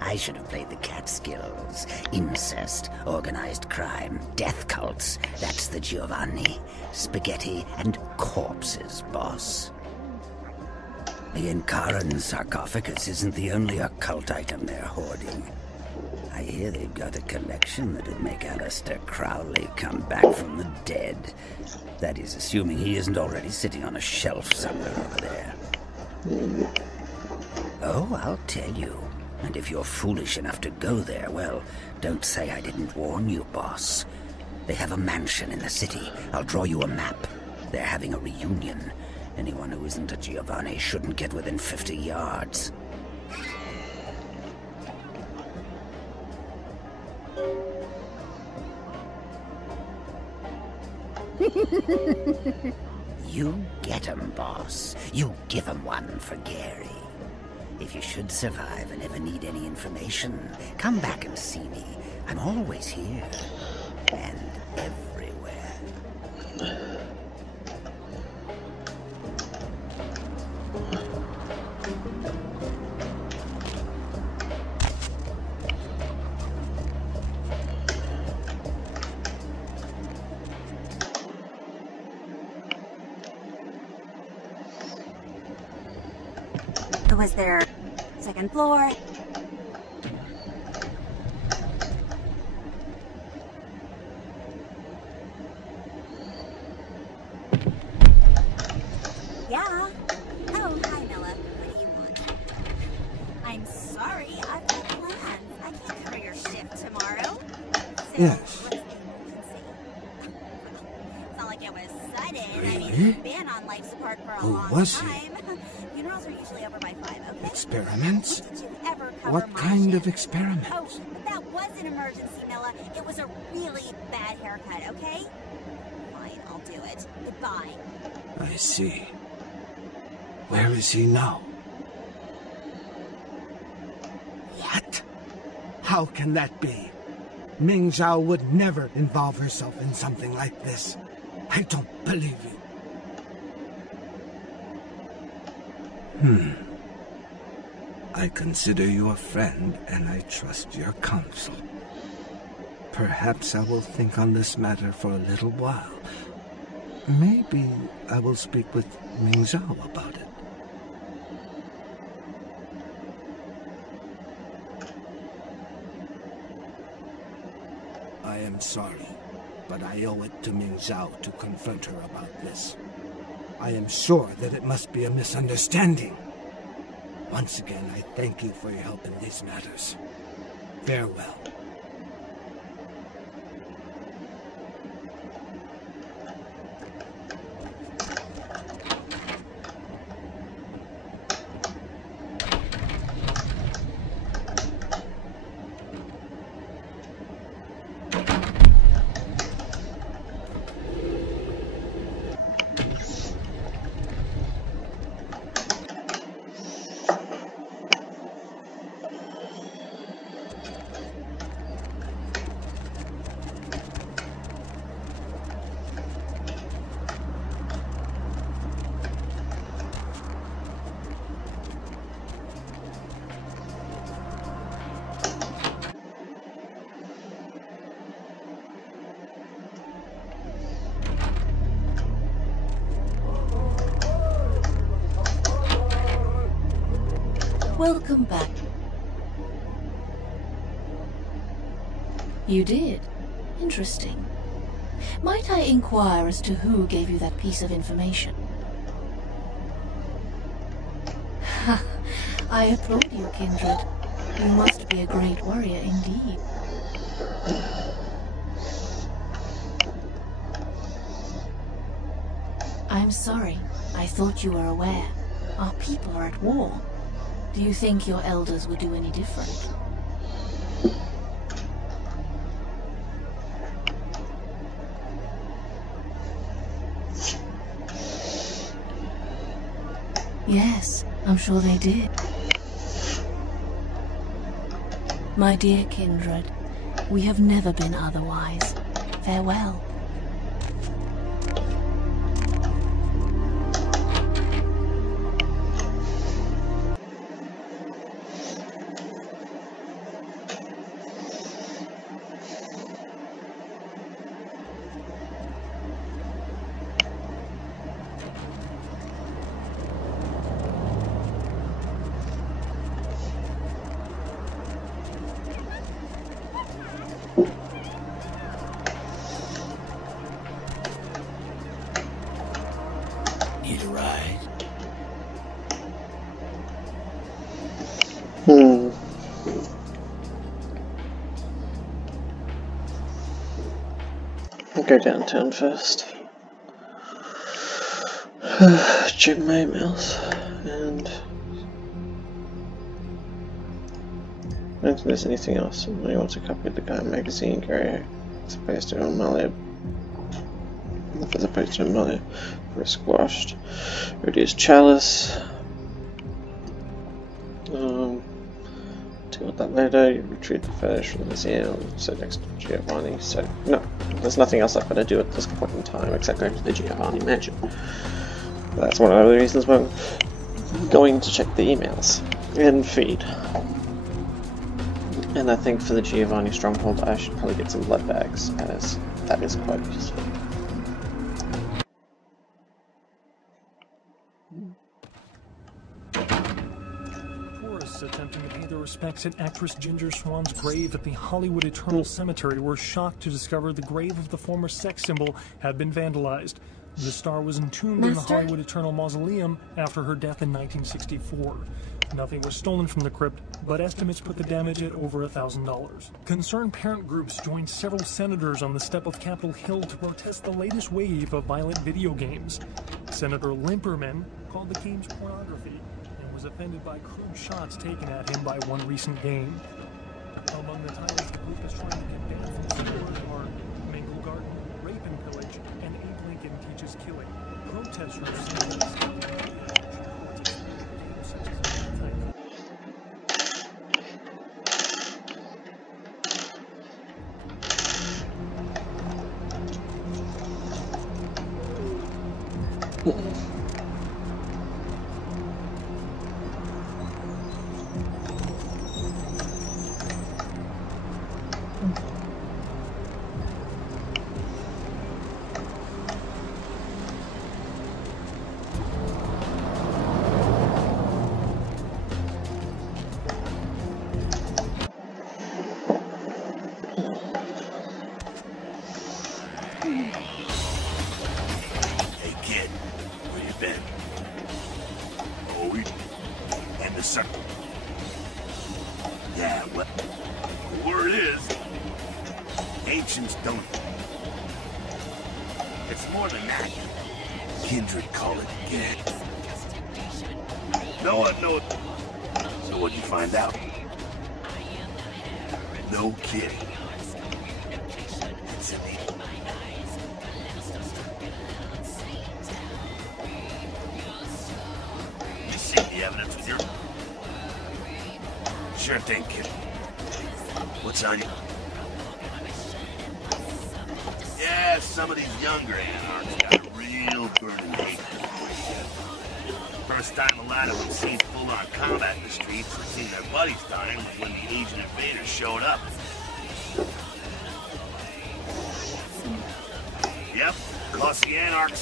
I should have played the Catskills. Incest, organized crime, death cults. That's the Giovanni. Spaghetti and corpses, boss. The Encaran sarcophagus isn't the only occult item they're hoarding. I hear they've got a collection that'd make Aleister Crowley come back from the dead. That is, assuming he isn't already sitting on a shelf somewhere over there. Oh, I'll tell you. And if you're foolish enough to go there, well, don't say I didn't warn you, boss. They have a mansion in the city. I'll draw you a map. They're having a reunion. Anyone who isn't a Giovanni shouldn't get within 50 yards. You get 'em, boss. You give 'em one for Gary. If you should survive and ever need any information, come back and see me. I'm always here. And everywhere. Was there second floor? Yeah. Oh, hi, Nella. What do you want? I'm sorry, I've got plans. I can't cover your shift tomorrow. So, Yes. what's the emergency? It's not like it was sudden. Really? I mean, it's been on life support for a Who long was time. he? Funerals are usually over by 5, okay? Experiments? Did you ever cover What my kind shift? of experiment? Oh, but that was an emergency, Nella. It was a really bad haircut, okay? Fine, I'll do it. Goodbye. I see. Where is he now? What? How can that be? Ming Zhao would never involve herself in something like this. I don't believe you. I consider you a friend, and I trust your counsel. Perhaps I will think on this matter for a little while. Maybe I will speak with Ming Zhao about it. I am sorry, but I owe it to Ming Zhao to confront her about this. I am sure that it must be a misunderstanding. Once again, I thank you for your help in these matters. Farewell. Welcome back. You did? Interesting. Might I inquire as to who gave you that piece of information? I applaud you, Kindred. You must be a great warrior indeed. I'm sorry. I thought you were aware. Our people are at war. Do you think your elders would do any different? Yes, I'm sure they did. My dear Kindred, we have never been otherwise. Farewell. Need a ride? I'll go downtown first. Check my emails and I don't think there's anything else. I want to copy the guy magazine carrier. It's supposed to on my lab. As opposed to money. We're squashed. Reduce chalice. Deal with that later. You retrieve the fetish from the museum. So next to Giovanni. So no, there's nothing else I've got to do at this point in time except go to the Giovanni mansion. That's one of the reasons why I'm going to check the emails and feed. And I think for the Giovanni stronghold, I should probably get some blood bags, as that is quite useful. Tourists attempting to pay their respects at actress Ginger Swan's grave at the Hollywood Eternal Cemetery were shocked to discover the grave of the former sex symbol had been vandalized. The star was entombed in the Hollywood Eternal Mausoleum after her death in 1964. Nothing was stolen from the crypt, but estimates put the damage at over $1,000. Concerned parent groups joined several senators on the step of Capitol Hill to protest the latest wave of violent video games. Senator Limperman called the games pornography and was offended by crude shots taken at him by one recent game. Among the titles the group is trying to get banned from the store are Mangle Garden, Rape and Pillage, and Abe Lincoln Teaches Killing. Protesters say that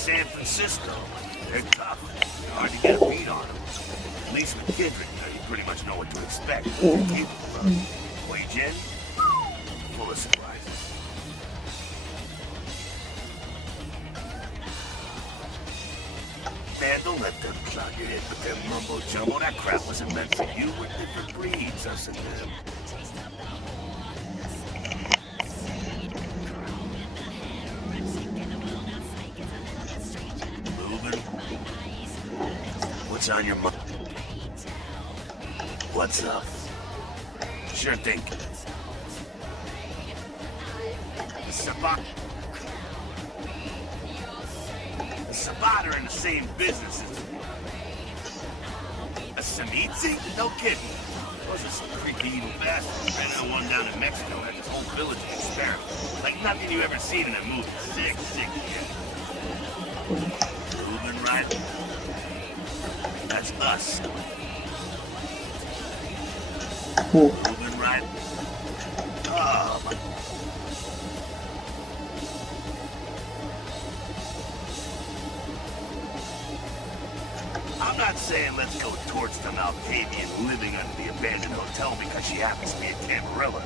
San Francisco. They're tough. Hard to get a beat on them. At least with Kendrick, you pretty much know what to expect. Wage in, full of surprises. Man, don't let them cloud your head with their mumbo jumbo. That crap wasn't meant for you. We're different breeds, us and them. What's on your mind? What's up? Sure thing. The Sabat are in the same business as a Samitzi? No kidding. Those are some creepy evil bastards. Ran out one down in Mexico and had this whole village to experiment. Like nothing you ever seen in a movie. Sick shit. Moving right. That's us. Moving right. Oh, my. I'm not saying let's go towards the Malkavian living under the abandoned hotel because she happens to be a Camarilla.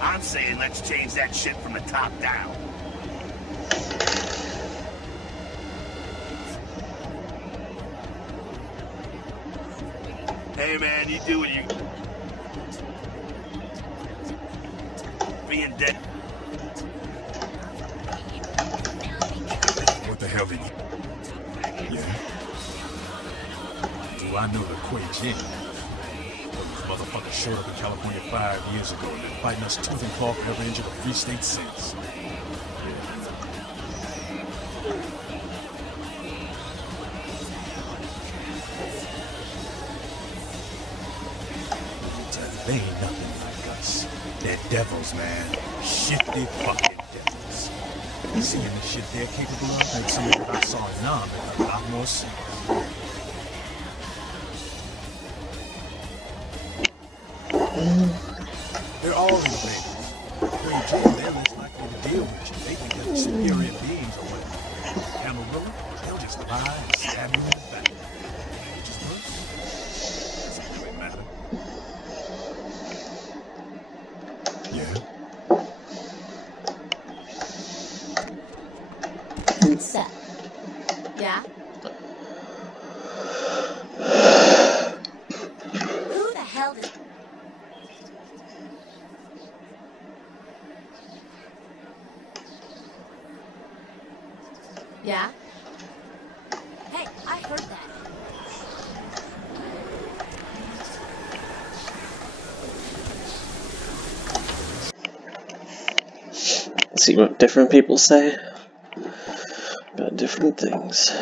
I'm saying let's change that shit from the top down. Hey man, you do what you... Being dead. What the hell did you... Yeah? Do I know the Quay Jin? Those motherfuckers showed up in California 5 years ago and been fighting us tooth and claw for every inch of the free state since. Yeah. They ain't nothing like us. They're devils, man. Shifty fucking devils. Seeing the shit they're capable of makes some of what I saw in Nam make a lot more sense. They're all invaders. When you join them, it's likely to deal with you. They think they're superior beings or whatever. Amarillo, they'll just lie and stab you in the back. Just worse. Doesn't really matter. Yeah? So, yeah? Who the hell does... Yeah? Hey, I heard that. See what different people say about different things.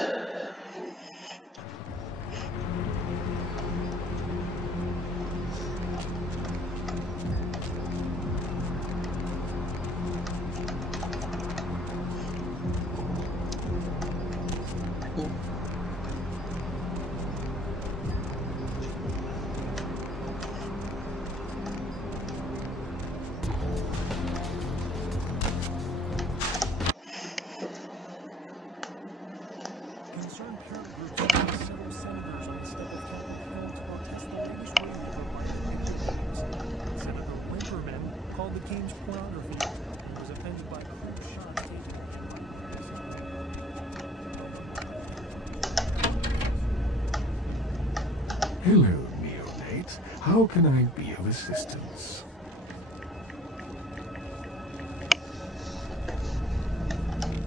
Concerned parent groups and several senators on the step of Capitol Hill to protest the latest wave of violent video games. Senator Limperman called the games pornography and was offended by the whole shot taken Hello, neonate. How can I be of assistance?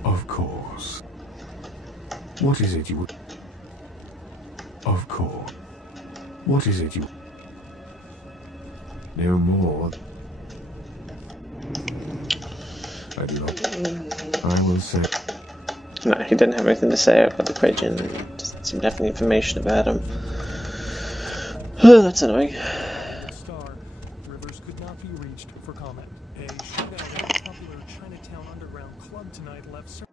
Of course. What is it you would... Of course. What is it you... No more. I do not... I will say... No, he didn't have anything to say about the question, just some definite information about him. That's annoying. Star. Rivers could not be reached for comment. A shootout at a popular Chinatown underground club tonight left...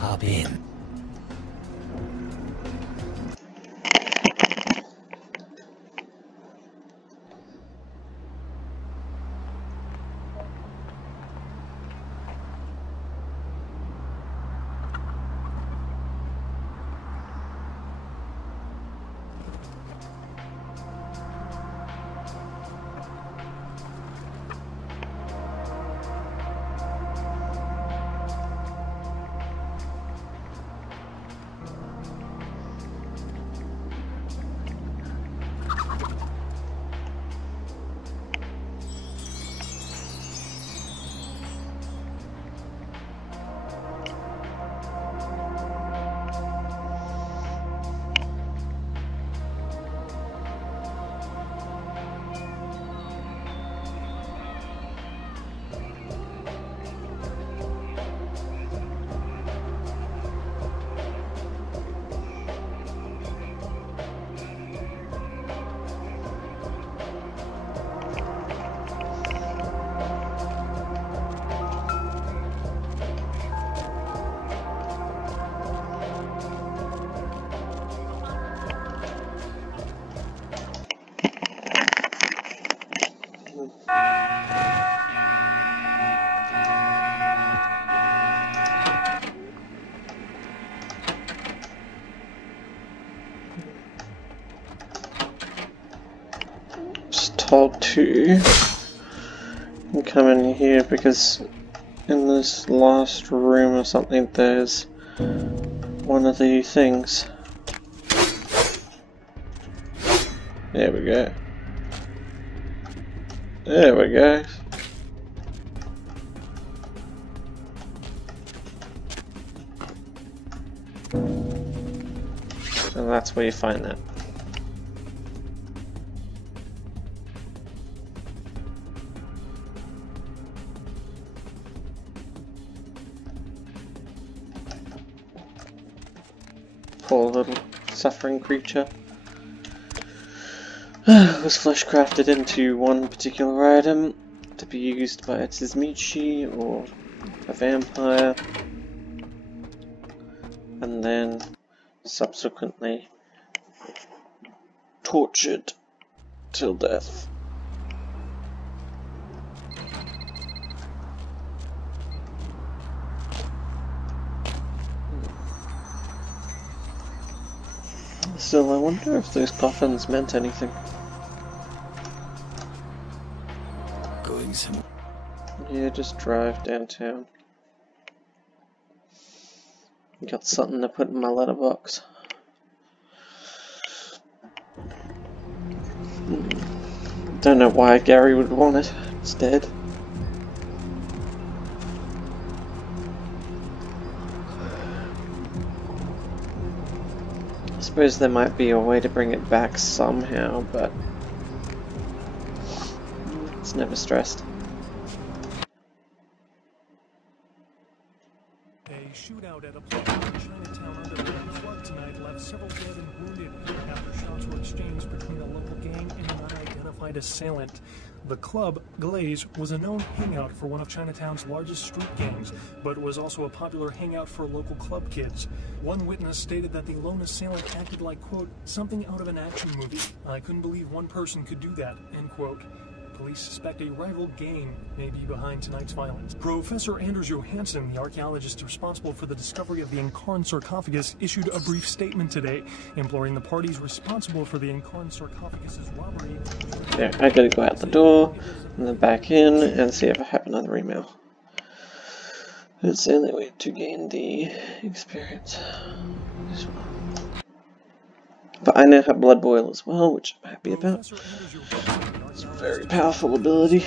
Hop in. Just talk to come in here because in this last room or something there's one of the things. There we go. There we go. And that's where you find that. Poor little suffering creature. Was flesh crafted into one particular item to be used by a Tizmichi or a vampire, and then subsequently tortured till death. Still, I wonder if those coffins meant anything. Going somewhere? Yeah, just drive downtown. Got something to put in my letterbox. Don't know why Gary would want it. It's dead. I suppose there might be a way to bring it back somehow, but it's never stressed. A shootout at a pub in Chinatown under the flood tonight left several dead and wounded after shots were exchanged between a local gang and an unidentified assailant. The club, Glaze, was a known hangout for one of Chinatown's largest street gangs, but was also a popular hangout for local club kids. One witness stated that the lone assailant acted like, quote, something out of an action movie. I couldn't believe one person could do that, end quote. Police suspect a rival gang may be behind tonight's violence. Professor Anders Johansson, the archaeologist responsible for the discovery of the Incarn sarcophagus, issued a brief statement today, imploring the parties responsible for the Incarn sarcophagus's robbery. Yeah, I gotta go out the door, and then back in, and see if I have another email. It's the only way to gain the experience. But I now have Blood Boil as well, which I'm happy about. It's a very powerful ability.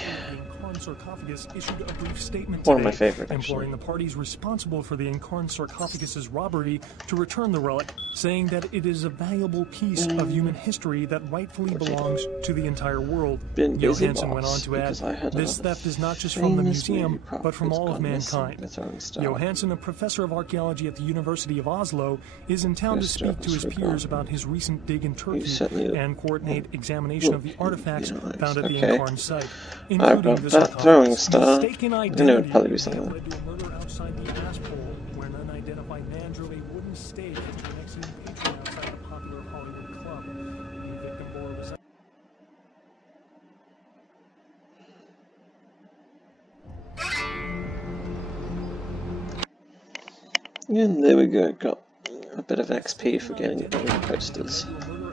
Sarcophagus issued a brief statement One today, of my favorite, imploring the parties responsible for the Incarn sarcophagus's robbery to return the relic, saying that it is a valuable piece of human history that rightfully belongs to the entire world. Johansson went on to add, this theft is not just from the museum, but from all of mankind. Johansson, a professor of archaeology at the University of Oslo, is in town to speak to his peers about his recent dig in Turkey and coordinate examination of the artifacts found at the Incarn site, including the throwing star. I knew it would probably be something. Led to a murder outside the asshole, where an unidentified man drove a wooden stake into an exiting patron outside the popular Hollywood club. The victim bore a resemblance. And there we go, got a bit of XP for getting all the posters.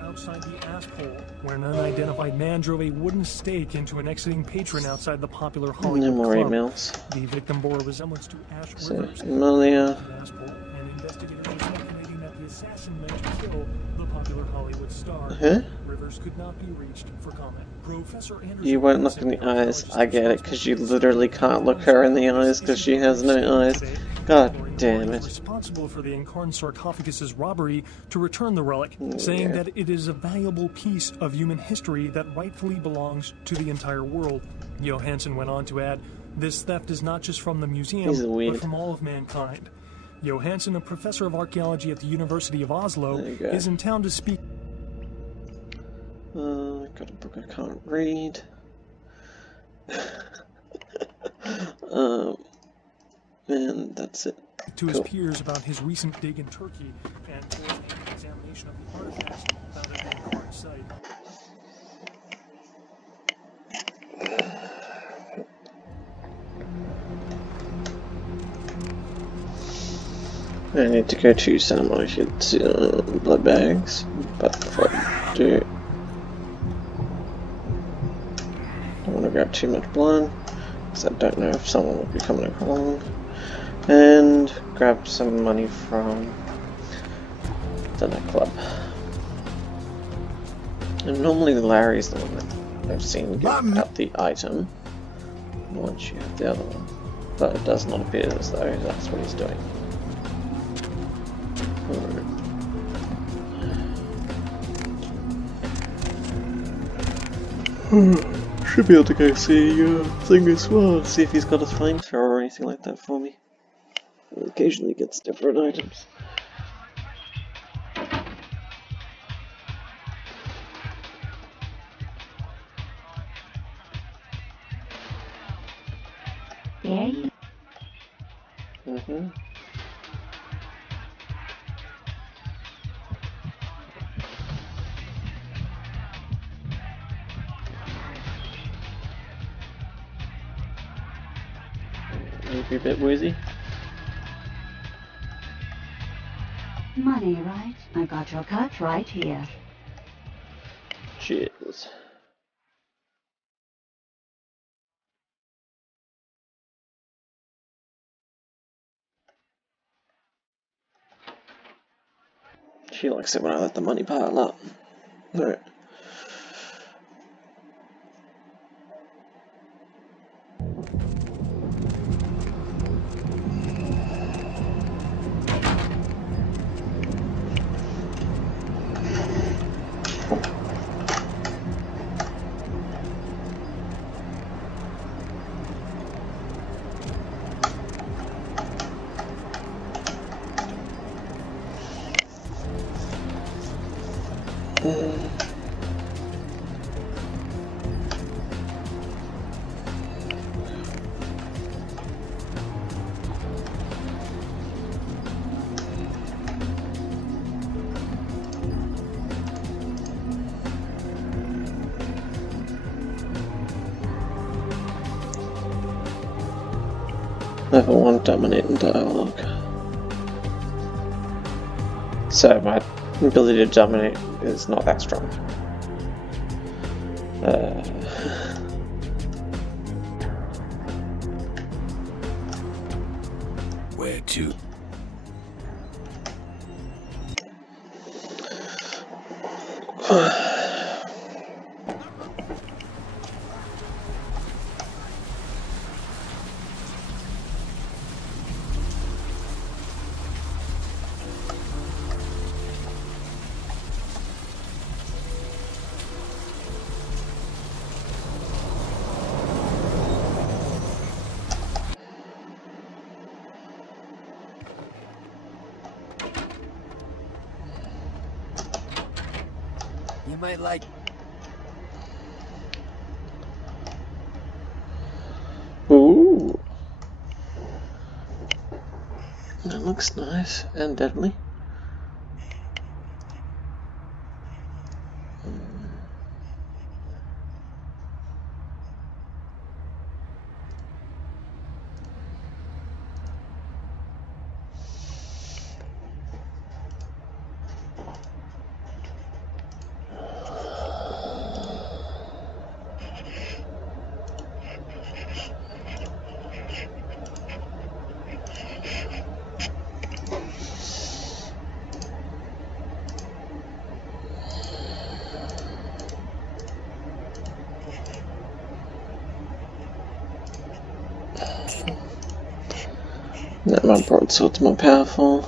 Outside the asshole, where an unidentified man drove a wooden stake into an exiting patron outside the popular Hollywood No more club. emails. The victim bore a resemblance to Ash So, Rivers, Amalia. and investigators are speculating that the assassin meant to kill the popular Hollywood star. Huh? Rivers could not be reached for comment. Professor Anderson, You won't look in the eyes. I get it, because you literally can't look her in the eyes because she has no eyes. God damn it. Responsible for the Incarn sarcophagus's robbery to return the relic, saying that it is a valuable piece of human history that rightfully belongs to the entire world. Johansson went on to add, this theft is not just from the museum, but from all of mankind. Johansson, a professor of archaeology at the University of Oslo, is in town to speak. Got a book I can't read. And that's it. To his peers about his recent dig in Turkey and coordinate an examination of the artifacts found at the Incarn site. I need to go to some I should blood bags, but before I do, I don't want to grab too much blood. because I don't know if someone will be coming along. And grab some money from the nightclub. And normally Larry's the one that I've seen give out the item once you have the other one, but it does not appear as though that's what he's doing. Should be able to go see Thing as well, see if he's got a flamethrower or anything like that for me. He occasionally gets different items. Maybe a bit woozy. Money, right? I got your cut right here. Cheers. She likes it when I let the money pile up. Alright. Level 1 dominating dialogue. So my ability to dominate is not that strong. Where to? You might like... Ooh. That looks nice and deadly. That my broadsword's more powerful.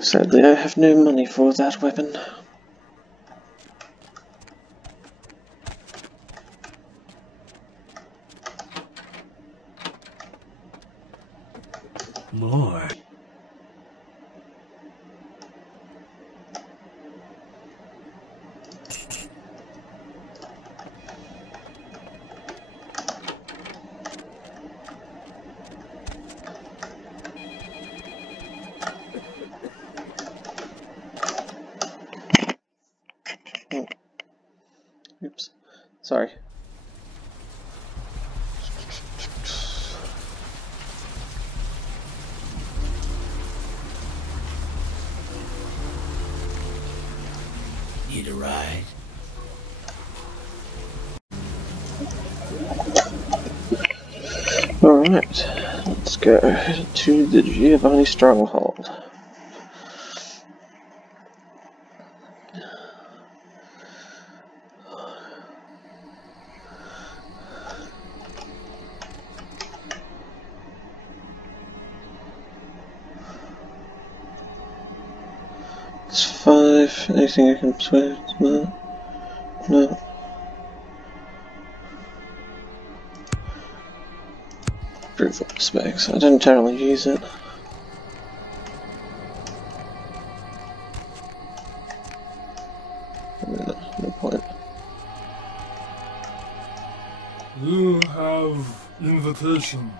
Sadly, I have no money for that weapon. More. Oops. Sorry. Need a ride? Alright, let's go to the Giovanni stronghold. It's 5. Anything I can persuade? No. No. Proof of specs. I didn't generally use it. No point. You have invitation.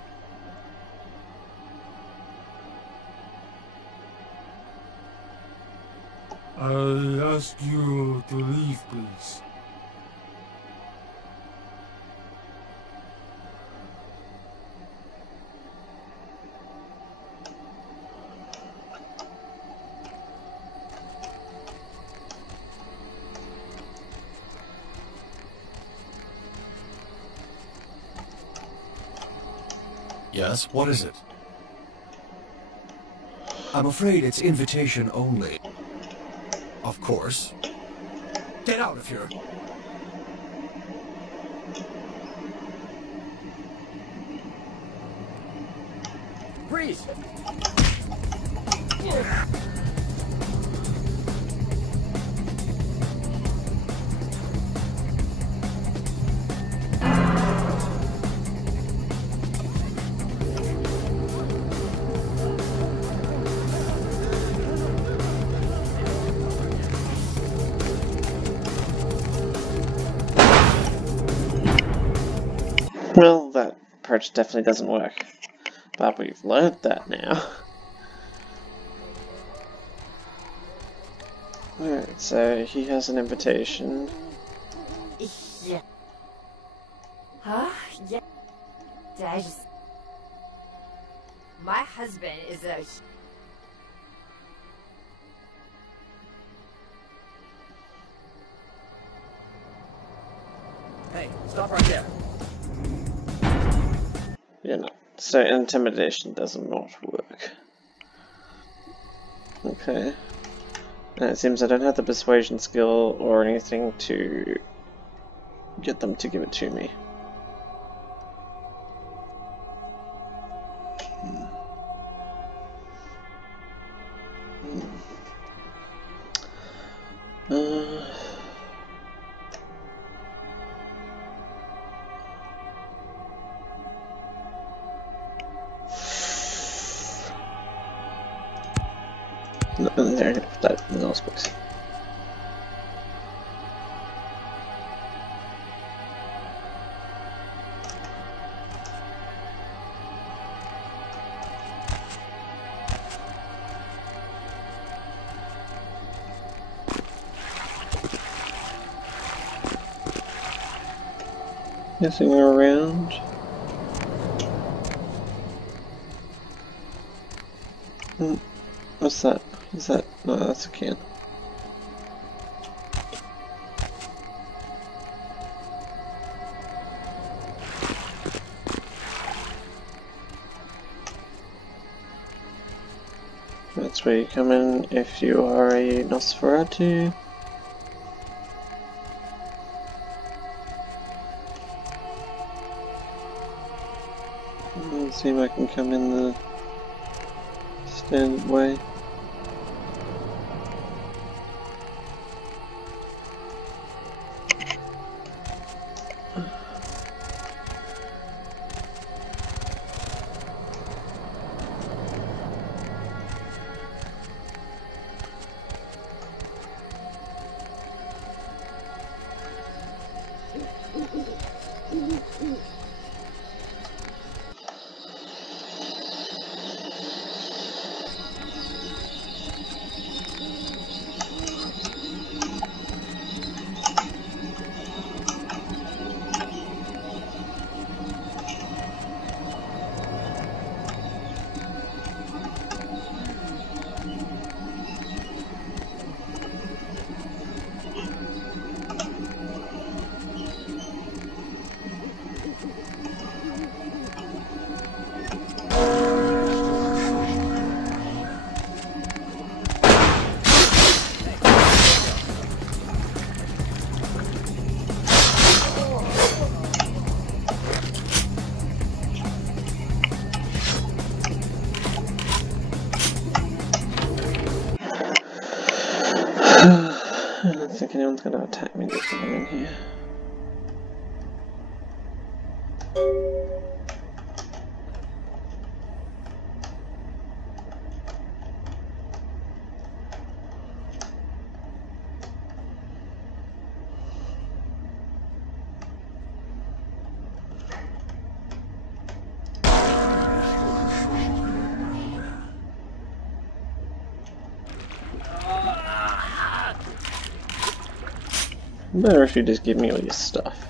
I ask you to leave, please. Yes, what is it? I'm afraid it's invitation only. Of course. Get out of here. Freeze! Well, that approach definitely doesn't work. But we've learned that now. Alright, so he has an invitation. Yeah. Huh? Yeah. I just... My husband is a... Hey, stop right there. Yeah, no. So intimidation does not work. Okay. And it seems I don't have the persuasion skill or anything to get them to give it to me. No, there, put that in those books. Nothing around. What's that? Is that? No, that's a can. That's where you come in if you are a Nosferatu. Let's see if I can come in the standard way. think anyone's gonna attack me just because I'm in here. Better if you just give me all your stuff.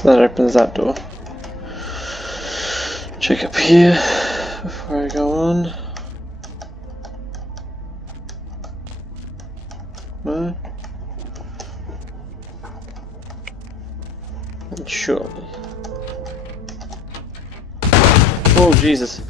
So that opens that door. Check up here before I go on. What? And surely. Oh Jesus.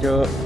You're dead.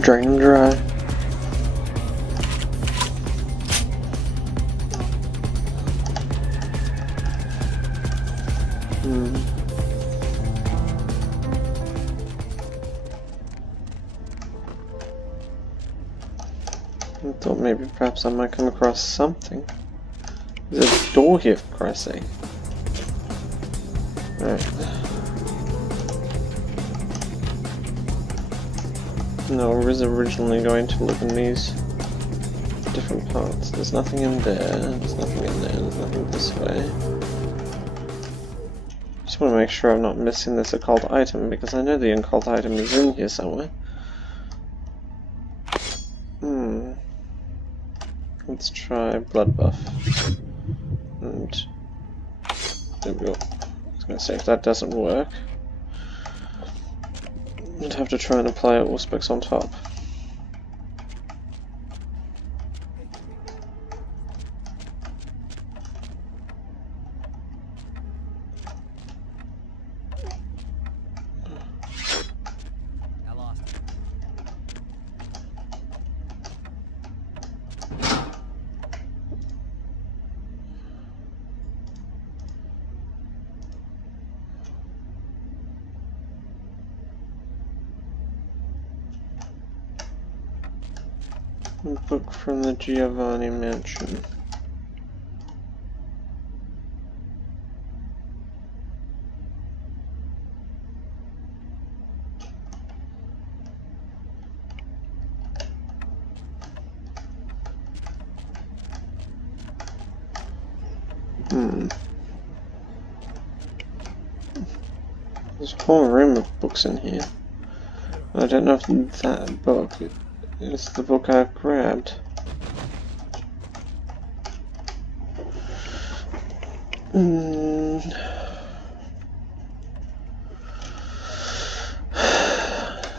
Drain them dry. I thought maybe perhaps I might come across something. There's a door here, for Christ's sake. Alright. No, I was originally going to look in these different parts. There's nothing in there, there's nothing in there, there's nothing this way. Just want to make sure I'm not missing this occult item, because I know the occult item is in here somewhere. Let's try blood buff. And there we go. I was going to say, if that doesn't work, I'd have to try and apply Auspex on top. A book from the Giovanni mansion. There's a whole room of books in here. I don't know if that book is the book I've grabbed. I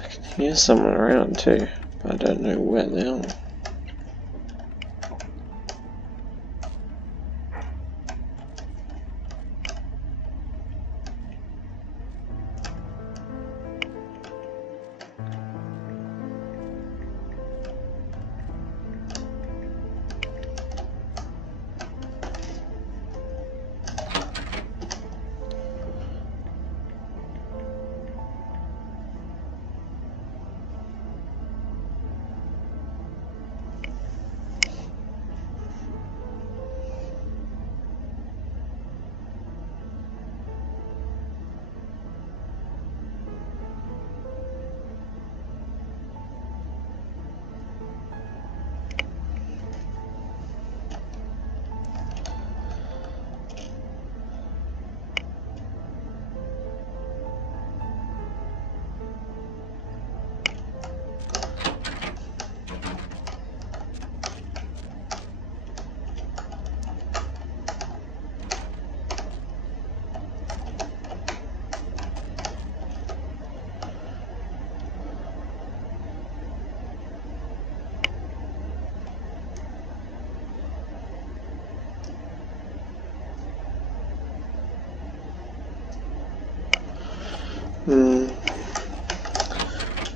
can hear someone around too, but I don't know where they are.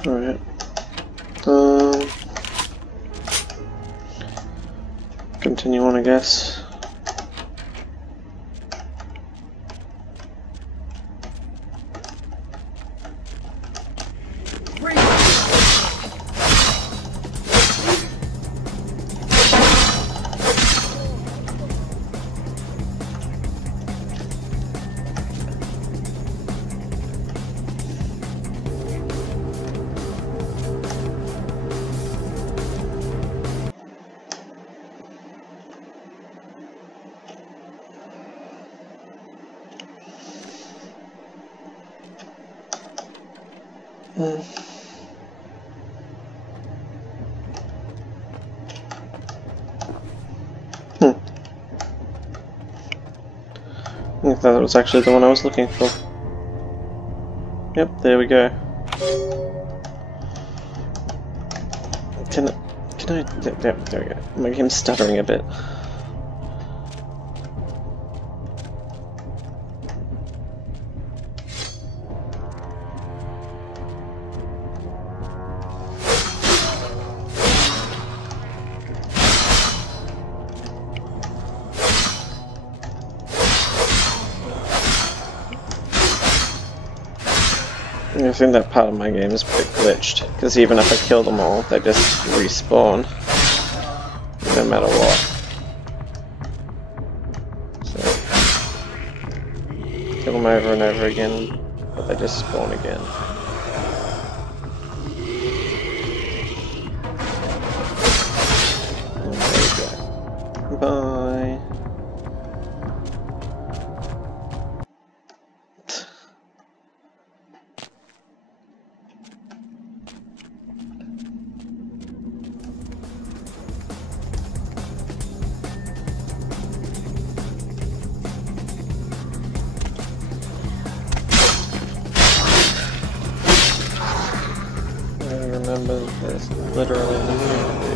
Alright. Continue on, I guess. I thought that was actually the one I was looking for. Yep, there we go. Can I, there we go. My game's stuttering a bit. I think that part of my game is a bit glitched, because even if I kill them all, they just respawn, no matter what. So, kill them over and over again, but they just spawn again. And there we go. Bye. Remember this literally